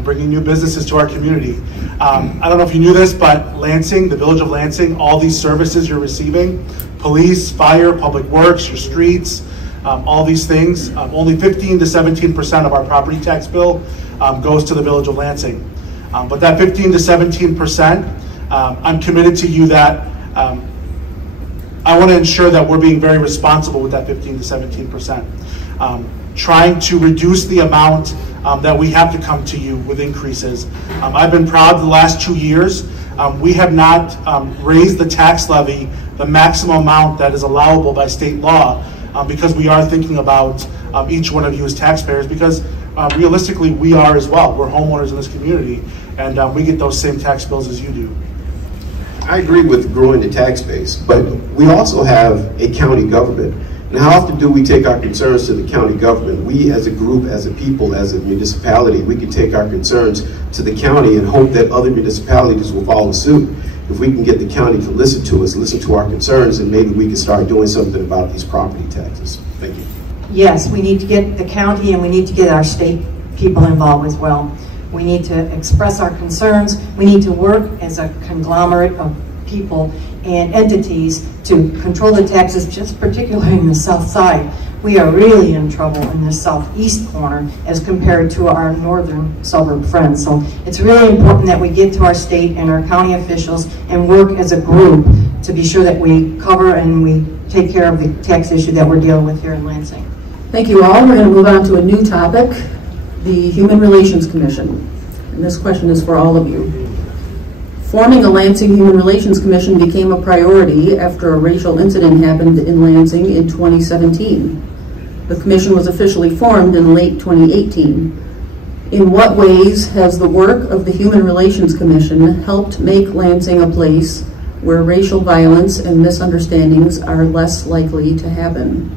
bringing new businesses to our community. I don't know if you knew this, but Lansing, the village of Lansing, all these services you're receiving, police, fire, public works, your streets, all these things, only 15 to 17% of our property tax bill goes to the village of Lansing. But that 15 to 17% I'm committed to you that I want to ensure that we're being very responsible with that 15 to 17%. Trying to reduce the amount that we have to come to you with increases. I've been proud the last 2 years. We have not raised the tax levy, the maximum amount that is allowable by state law, because we are thinking about each one of you as taxpayers, because realistically we are as well. We're homeowners in this community, and we get those same tax bills as you do. I agree with growing the tax base, but we also have a county government. And how often do we take our concerns to the county government? We as a group, as a people, as a municipality, we can take our concerns to the county and hope that other municipalities will follow suit. If we can get the county to listen to us, listen to our concerns, and maybe we can start doing something about these property taxes. Thank you. Yes, we need to get the county and we need to get our state people involved as well. We need to express our concerns. We need to work as a conglomerate of people and entities to control the taxes, just particularly in the south side. We are really in trouble in the southeast corner as compared to our northern suburb friends. So it's really important that we get to our state and our county officials and work as a group to be sure that we cover and we take care of the tax issue that we're dealing with here in Lansing. Thank you all. We're going to move on to a new topic, the Human Relations Commission. And this question is for all of you. Forming a Lansing Human Relations Commission became a priority after a racial incident happened in Lansing in 2017. The commission was officially formed in late 2018. In what ways has the work of the Human Relations Commission helped make Lansing a place where racial violence and misunderstandings are less likely to happen?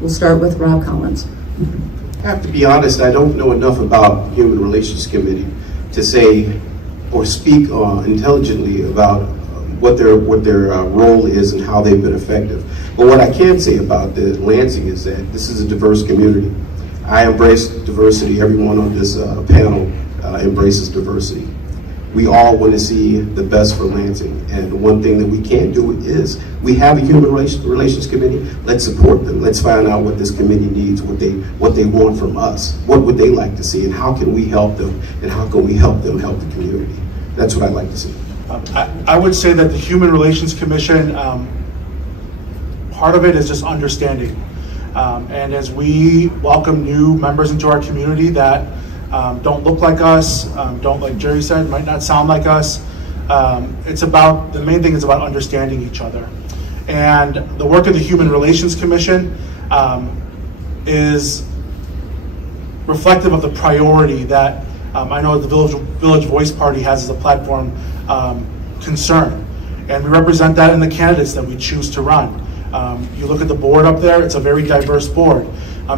We'll start with Rob Collins. I have to be honest, I don't know enough about the Human Relations Committee to say or speak intelligently about what their role is and how they've been effective. But what I can say about the Lansing is that this is a diverse community. I embrace diversity. Everyone on this panel embraces diversity. We all want to see the best for Lansing, and one thing that we can do is we have a Human Relations Committee. Let's support them. Let's find out what this committee needs, what they want from us, what would they like to see, and how can we help them, and how can we help them help the community. That's what I'd like to see. I would say that the Human Relations Commission, part of it is just understanding. And as we welcome new members into our community that don't look like us, don't, like Jerry said, might not sound like us, the main thing is about understanding each other. And the work of the Human Relations Commission is reflective of the priority that I know the Village Voice Party has as a platform concern. And we represent that in the candidates that we choose to run. You look at the board up there, it's a very diverse board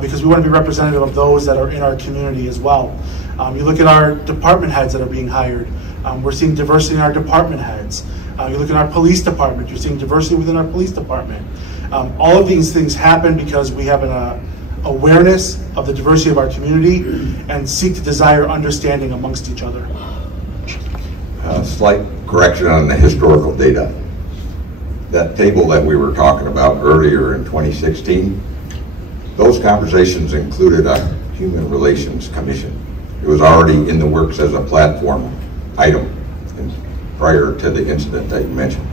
because we want to be representative of those that are in our community as well. You look at our department heads that are being hired, we're seeing diversity in our department heads. You look at our police department, you're seeing diversity within our police department. All of these things happen because we have an awareness of the diversity of our community and seek to desire understanding amongst each other. Slight correction on the historical data. That table that we were talking about earlier in 2016, those conversations included a Human Relations Commission. It was already in the works as a platform item prior to the incident that you mentioned.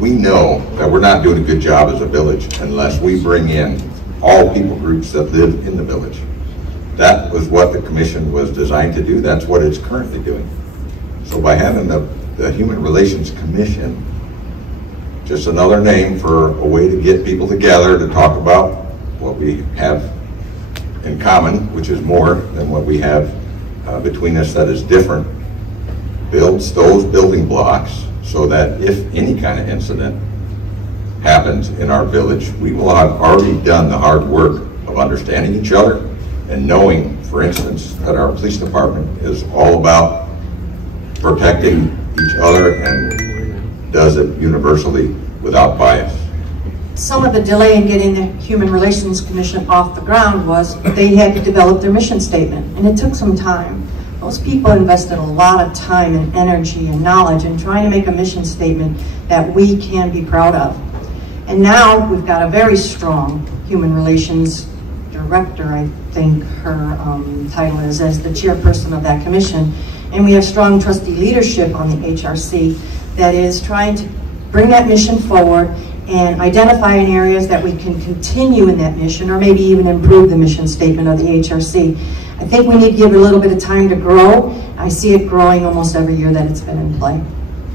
We know that we're not doing a good job as a village unless we bring in all people groups that live in the village. That was what the commission was designed to do. That's what it's currently doing. So by having the Human Relations Commission, just another name for a way to get people together to talk about what we have in common, which is more than what we have between us that is different, builds those building blocks so that if any kind of incident happens in our village, we will have already done the hard work of understanding each other and knowing, for instance, that our police department is all about protecting each other and does it universally without bias. Some of the delay in getting the Human Relations Commission off the ground was they had to develop their mission statement, and it took some time. Those people invested a lot of time and energy and knowledge in trying to make a mission statement that we can be proud of. And now we've got a very strong Human Relations Director, I think her title is, as the chairperson of that commission. And we have strong trustee leadership on the HRC that is trying to bring that mission forward and identify in areas that we can continue in that mission or maybe even improve the mission statement of the HRC. I think we need to give it a little bit of time to grow. I see it growing almost every year that it's been in play.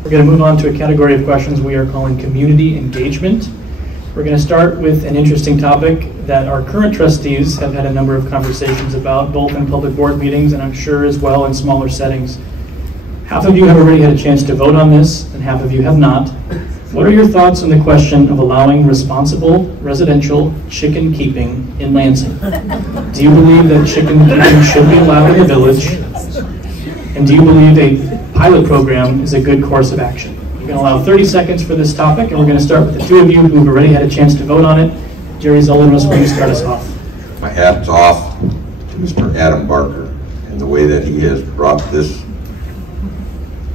We're going to move on to a category of questions we are calling community engagement. We're going to start with an interesting topic that our current trustees have had a number of conversations about, both in public board meetings and I'm sure as well in smaller settings. Half of you have already had a chance to vote on this and half of you have not. What are your thoughts on the question of allowing responsible residential chicken keeping in Lansing? Do you believe that chicken keeping should be allowed in the village? And do you believe a pilot program is a good course of action? We're going to allow 30 seconds for this topic, and we're going to start with the two of you who've already had a chance to vote on it. Jerry Zoldenrust, will you start us off? My hat's off to Mr. Adam Barker and the way that he has brought this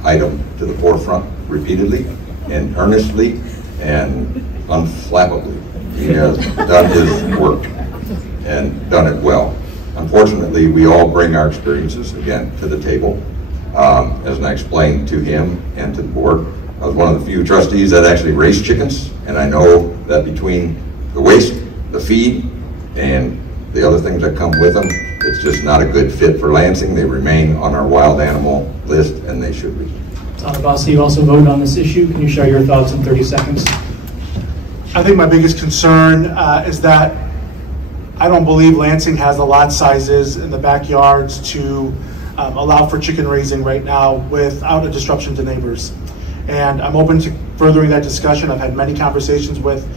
item to the forefront repeatedly and earnestly and unflappably. He has done his work and done it well. Unfortunately, we all bring our experiences, again, to the table. As I explained to him and to the board, I was one of the few trustees that actually raised chickens, and I know that between the waste, the feed, and the other things that come with them, it's just not a good fit for Lansing. They remain on our wild animal list, and they should be. Todd Abbasi, you also voted on this issue. Can you share your thoughts in 30 seconds? I think my biggest concern is that I don't believe Lansing has the lot sizes in the backyards to allow for chicken raising right now without a disruption to neighbors. And I'm open to furthering that discussion. I've had many conversations with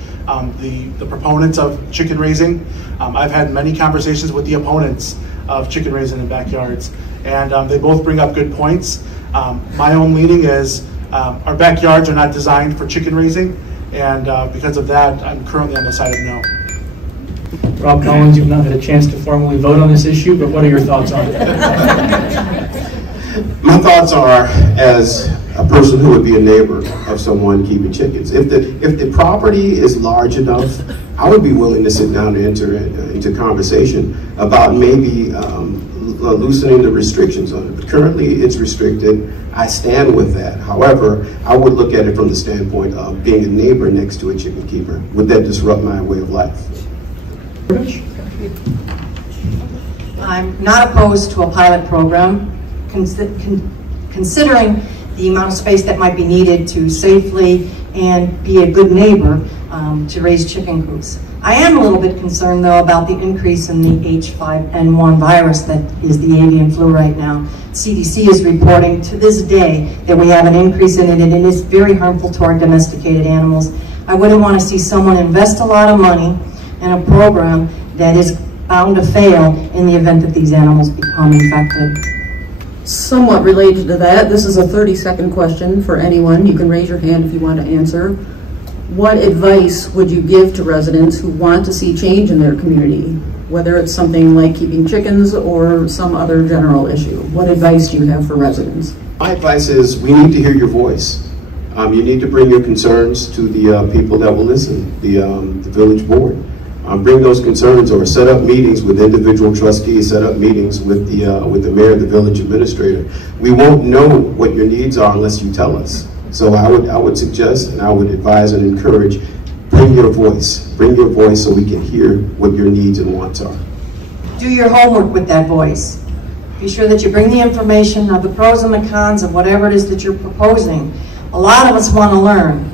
the proponents of chicken raising. I've had many conversations with the opponents of chicken raising in backyards. And they both bring up good points. My own leaning is our backyards are not designed for chicken raising. And because of that, I'm currently on the side of no. Rob Collins, you've not had a chance to formally vote on this issue, but what are your thoughts on it? My thoughts are, as a person who would be a neighbor of someone keeping chickens, if the property is large enough, I would be willing to sit down and enter into conversation about maybe loosening the restrictions on it. But currently, it's restricted. I stand with that. However, I would look at it from the standpoint of being a neighbor next to a chicken keeper. Would that disrupt my way of life? I'm not opposed to a pilot program, considering the amount of space that might be needed to safely and be a good neighbor to raise chicken coops. I am a little bit concerned, though, about the increase in the H5N1 virus that is the avian flu right now. CDC is reporting to this day that we have an increase in it, and it is very harmful to our domesticated animals. I wouldn't want to see someone invest a lot of money in a program that is bound to fail in the event that these animals become infected. Somewhat related to that, this is a 30-second question for anyone. You can raise your hand if you want to answer. What advice would you give to residents who want to see change in their community, whether it's something like keeping chickens or some other general issue? What advice do you have for residents? My advice is we need to hear your voice. You need to bring your concerns to the people that will listen, the village board. Bring those concerns or set up meetings with individual trustees, set up meetings with the mayor, the village administrator. We won't know what your needs are unless you tell us. So I would suggest and I would advise and encourage, bring your voice so we can hear what your needs and wants are. Do your homework with that voice. Be sure that you bring the information of the pros and the cons of whatever it is that you're proposing. A lot of us want to learn.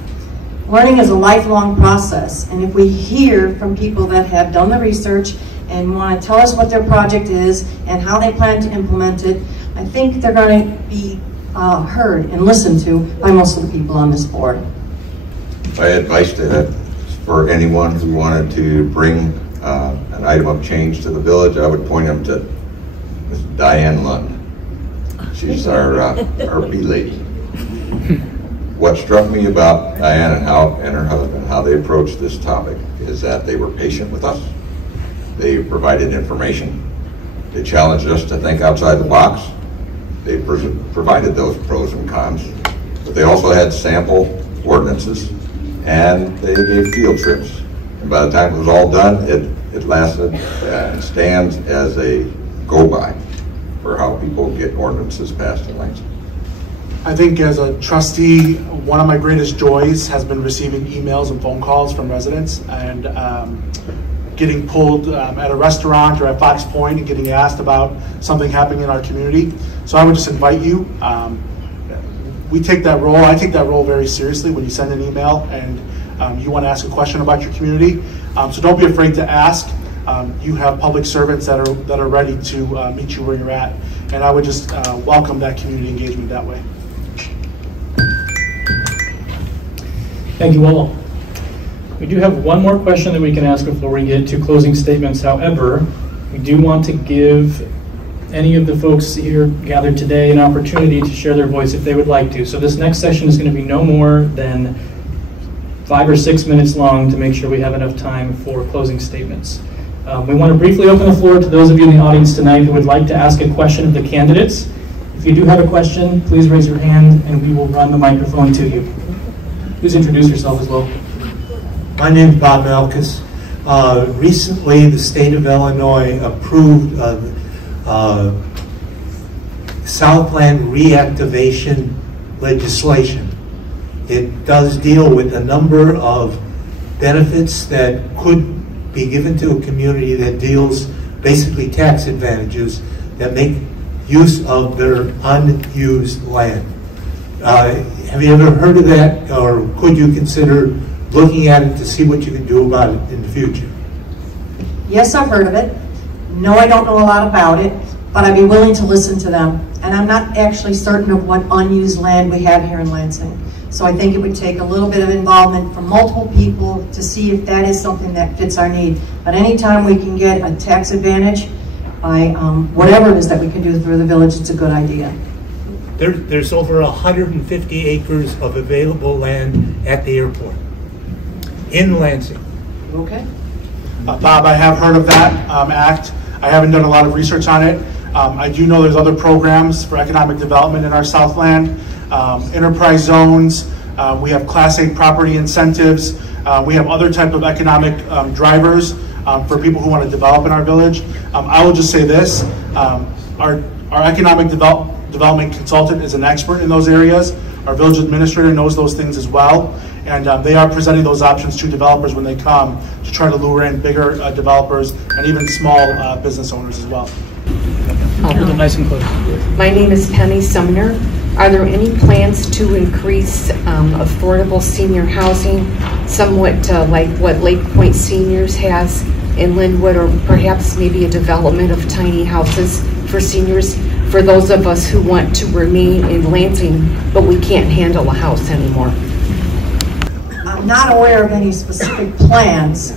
Learning is a lifelong process, and if we hear from people that have done the research and want to tell us what their project is and how they plan to implement it, I think they're going to be heard and listened to by most of the people on this board. My advice to that, for anyone who wanted to bring an item of change to the village, I would point them to Ms. Diane Lund. She's our bee lady. What struck me about Diane and her husband, how they approached this topic, is that they were patient with us. They provided information. They challenged us to think outside the box. They provided those pros and cons, but they also had sample ordinances, and they gave field trips. And by the time it was all done, it lasted and stands as a go-by. for how people get ordinances passed in Lansing. I think as a trustee, one of my greatest joys has been receiving emails and phone calls from residents and getting pulled at a restaurant or at Fox Point and getting asked about something happening in our community. So I would just invite you. We take that role. I take that role very seriously when you send an email and you want to ask a question about your community. So don't be afraid to ask. You have public servants that are ready to meet you where you're at. And I would just welcome that community engagement that way. Thank you all. We do have one more question that we can ask before we get to closing statements. However, we do want to give any of the folks here gathered today an opportunity to share their voice if they would like to. So this next session is going to be no more than 5 or 6 minutes long to make sure we have enough time for closing statements. We want to briefly open the floor to those of you in the audience tonight who would like to ask a question of the candidates. If you do have a question, please raise your hand and we will run the microphone to you. Please introduce yourself as well. My name is Bob Malkus. Recently, the state of Illinois approved Southland reactivation legislation. It does deal with a number of benefits that could be given to a community that deals basically tax advantages that make use of their unused land. Have you ever heard of that, or could you consider looking at it to see what you can do about it in the future? Yes, I've heard of it. No, I don't know a lot about it, but I'd be willing to listen to them. And I'm not actually certain of what unused land we have here in Lansing. So I think it would take a little bit of involvement from multiple people to see if that is something that fits our need. But anytime we can get a tax advantage by whatever it is that we can do through the village, it's a good idea. There's over 150 acres of available land at the airport in Lansing. Okay. Bob, I have heard of that act. I haven't done a lot of research on it. I do know there's other programs for economic development in our Southland, enterprise zones. We have Class A property incentives. We have other type of economic drivers for people who want to develop in our village. I will just say this, our economic development consultant is an expert in those areas. Our village administrator knows those things as well. And they are presenting those options to developers when they come to try to lure in bigger developers and even small business owners as well. I'll hold it nice and close. My name is Penny Sumner. Are there any plans to increase affordable senior housing, somewhat like what Lake Point Seniors has in Linwood, or perhaps maybe a development of tiny houses for seniors, for those of us who want to remain in Lansing, but we can't handle a house anymore? I'm not aware of any specific plans,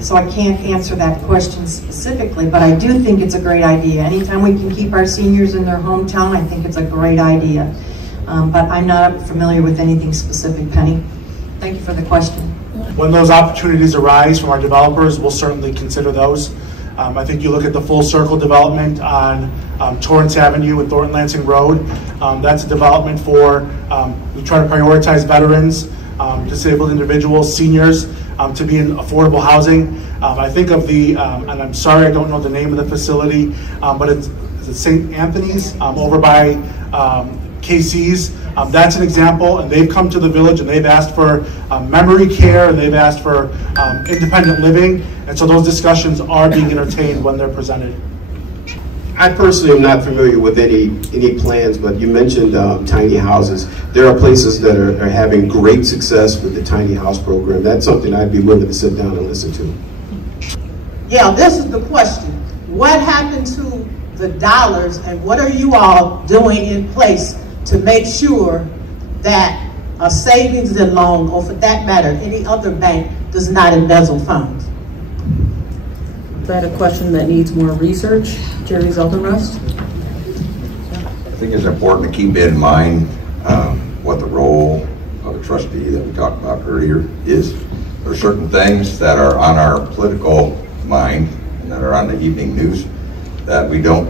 so I can't answer that question specifically, but I do think it's a great idea. Anytime we can keep our seniors in their hometown, I think it's a great idea. But I'm not familiar with anything specific, Penny. Thank you for the question. When those opportunities arise from our developers, we'll certainly consider those. I think you look at the Full Circle development on Torrance Avenue and Thornton Lansing Road. That's a development for, we try to prioritize veterans, disabled individuals, seniors, to be in affordable housing. I think of the, and I'm sorry I don't know the name of the facility, but it's St. Anthony's over by KC's. That's an example, and they've come to the village and they've asked for memory care and they've asked for independent living, and so those discussions are being entertained when they're presented. I personally am not familiar with any plans, but you mentioned tiny houses. There are places that are having great success with the tiny house program. That's something I'd be willing to sit down and listen to. Yeah, this is the question. What happened to the dollars, and what are you all doing in place to make sure that a savings and loan, or for that matter, any other bank, does not embezzle funds? Is that a question that needs more research? Jerry Zeldenrust? I think it's important to keep in mind what the role of a trustee that we talked about earlier is. There are certain things that are on our political mind and that are on the evening news that we don't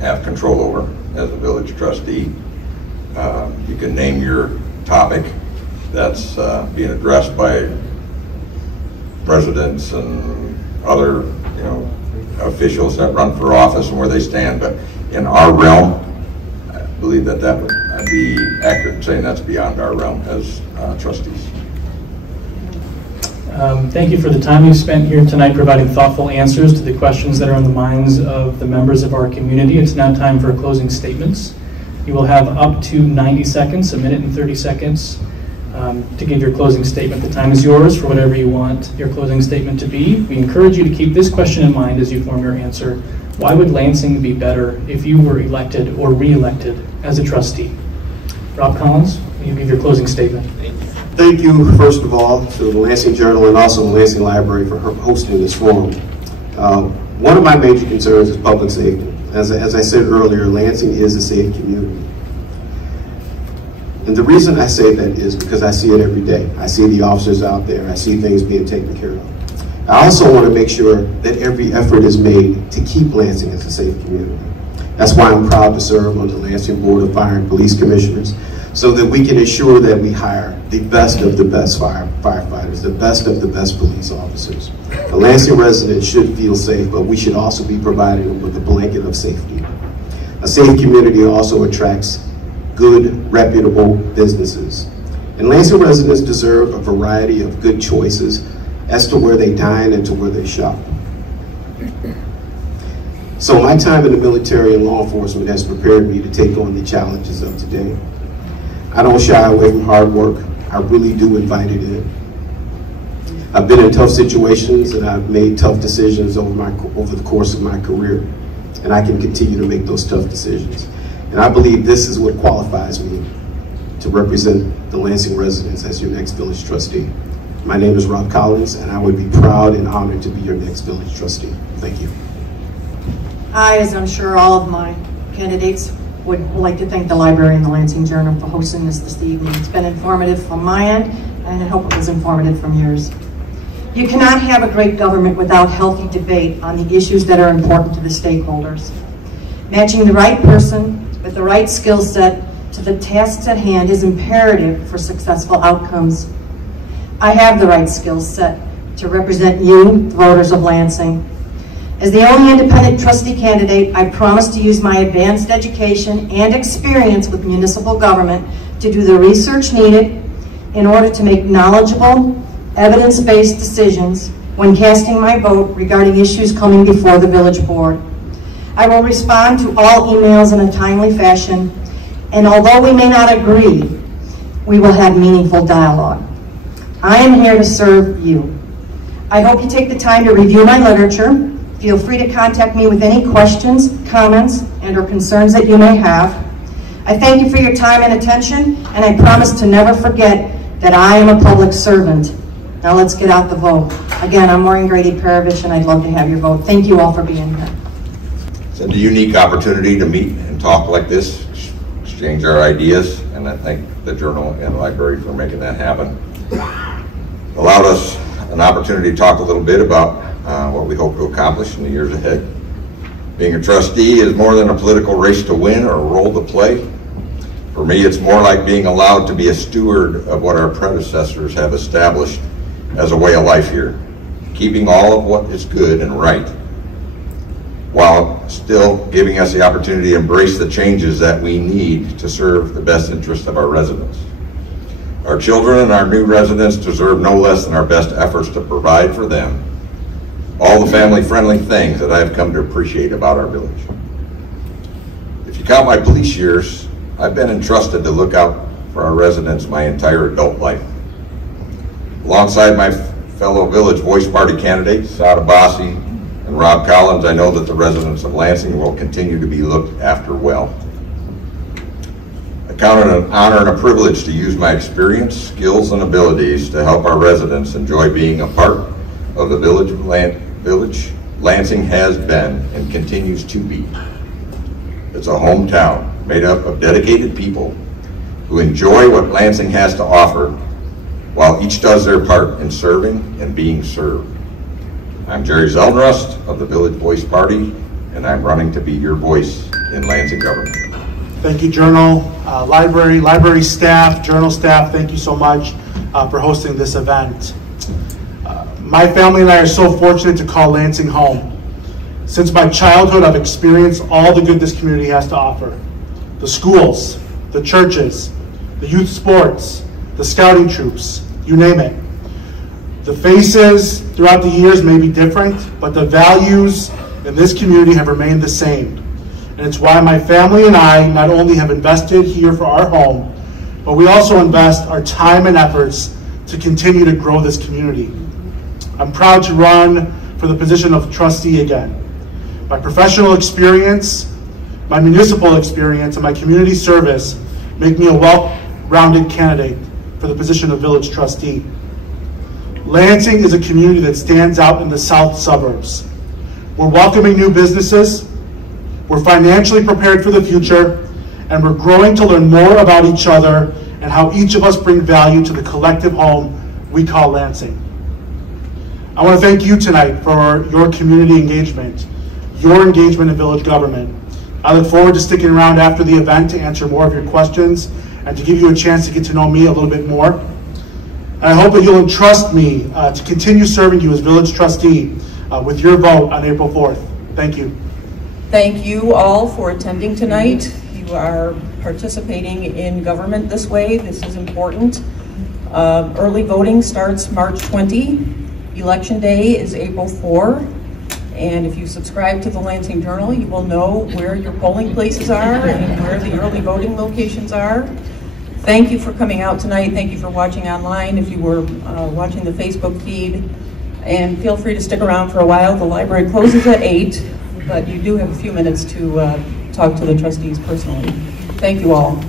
have control over as a village trustee. You can name your topic that's being addressed by presidents and other, officials that run for office and where they stand, but in our realm, I believe that I'd be accurate in saying that's beyond our realm as trustees. Thank you for the time you've spent here tonight providing thoughtful answers to the questions that are on the minds of the members of our community. It's now time for closing statements. You will have up to 90 seconds, a minute and 30 seconds to give your closing statement. The time is yours for whatever you want your closing statement to be. We encourage you to keep this question in mind as you form your answer. Why would Lansing be better if you were elected or re-elected as a trustee? Rob Collins, will you give your closing statement? Thank you, first of all, to the Lansing Journal and also the Lansing Library for hosting this forum. One of my major concerns is public safety. As I said earlier, Lansing is a safe community. And the reason I say that is because I see it every day. I see the officers out there. I see things being taken care of. I also want to make sure that every effort is made to keep Lansing as a safe community. That's why I'm proud to serve on the Lansing Board of Fire and Police Commissioners, so that we can ensure that we hire the best of the best firefighters, the best of the best police officers. The Lansing residents should feel safe, but we should also be providing them with a blanket of safety. A safe community also attracts good, reputable businesses. And Lansing residents deserve a variety of good choices as to where they dine and to where they shop. So my time in the military and law enforcement has prepared me to take on the challenges of today. I don't shy away from hard work. I really do invite it in. I've been in tough situations and I've made tough decisions over the course of my career. And I can continue to make those tough decisions. And I believe this is what qualifies me to represent the Lansing residents as your next village trustee. My name is Rob Collins, and I would be proud and honored to be your next village trustee. Thank you. I, as I'm sure all of my candidates, would like to thank the library and the Lansing Journal for hosting this evening. It's been informative from my end, and I hope it was informative from yours. You cannot have a great government without healthy debate on the issues that are important to the stakeholders. Matching the right person with the right skill set to the tasks at hand is imperative for successful outcomes. I have the right skill set to represent you, the voters of Lansing. As the only independent trustee candidate, I promise to use my advanced education and experience with municipal government to do the research needed in order to make knowledgeable, evidence-based decisions when casting my vote regarding issues coming before the village board. I will respond to all emails in a timely fashion, and although we may not agree, we will have meaningful dialogue. I am here to serve you. I hope you take the time to review my literature. Feel free to contact me with any questions, comments, and/or concerns that you may have. I thank you for your time and attention, and I promise to never forget that I am a public servant. Now let's get out the vote. Again, I'm Maureen Grady-Perovich, and I'd love to have your vote. Thank you all for being here. It's a unique opportunity to meet and talk like this, exchange our ideas, and I thank the Journal and Library for making that happen. Allowed us an opportunity to talk a little bit about what we hope to accomplish in the years ahead. Being a trustee is more than a political race to win or a role to play. For me, it's more like being allowed to be a steward of what our predecessors have established as a way of life here, keeping all of what is good and right, while still giving us the opportunity to embrace the changes that we need to serve the best interest of our residents. Our children and our new residents deserve no less than our best efforts to provide for them all the family-friendly things that I have come to appreciate about our village. If you count my police years, I've been entrusted to look out for our residents my entire adult life. Alongside my fellow Village Voice Party candidates, Sada Bassi and Rob Collins, I know that the residents of Lansing will continue to be looked after well. I count it an honor and a privilege to use my experience, skills, and abilities to help our residents enjoy being a part of the village Lansing has been and continues to be. It's a hometown made up of dedicated people who enjoy what Lansing has to offer, while each does their part in serving and being served. I'm Jerry Zeldrust of the Village Voice Party, and I'm running to be your voice in Lansing government. Thank you, Journal, library staff, Journal staff, thank you so much for hosting this event. My family and I are so fortunate to call Lansing home. Since my childhood, I've experienced all the good this community has to offer. The schools, the churches, the youth sports, the scouting troops, you name it. The faces throughout the years may be different, but the values in this community have remained the same. And it's why my family and I not only have invested here for our home, but we also invest our time and efforts to continue to grow this community. I'm proud to run for the position of trustee again. My professional experience, my municipal experience, and my community service make me a well-rounded candidate for the position of village trustee. Lansing is a community that stands out in the south suburbs. We're welcoming new businesses, we're financially prepared for the future, and we're growing to learn more about each other and how each of us bring value to the collective home we call Lansing. I want to thank you tonight for your community engagement, your engagement in village government. I look forward to sticking around after the event to answer more of your questions and to give you a chance to get to know me a little bit more. And I hope that you'll entrust me to continue serving you as village trustee with your vote on April 4th. Thank you. Thank you all for attending tonight. You are participating in government this way. This is important. Early voting starts March 20. Election day is April 4. And if you subscribe to the Lansing Journal, you will know where your polling places are and where the early voting locations are. Thank you for coming out tonight. Thank you for watching online if you were watching the Facebook feed. And feel free to stick around for a while. The library closes at 8, but you do have a few minutes to talk to the trustees personally. Thank you all.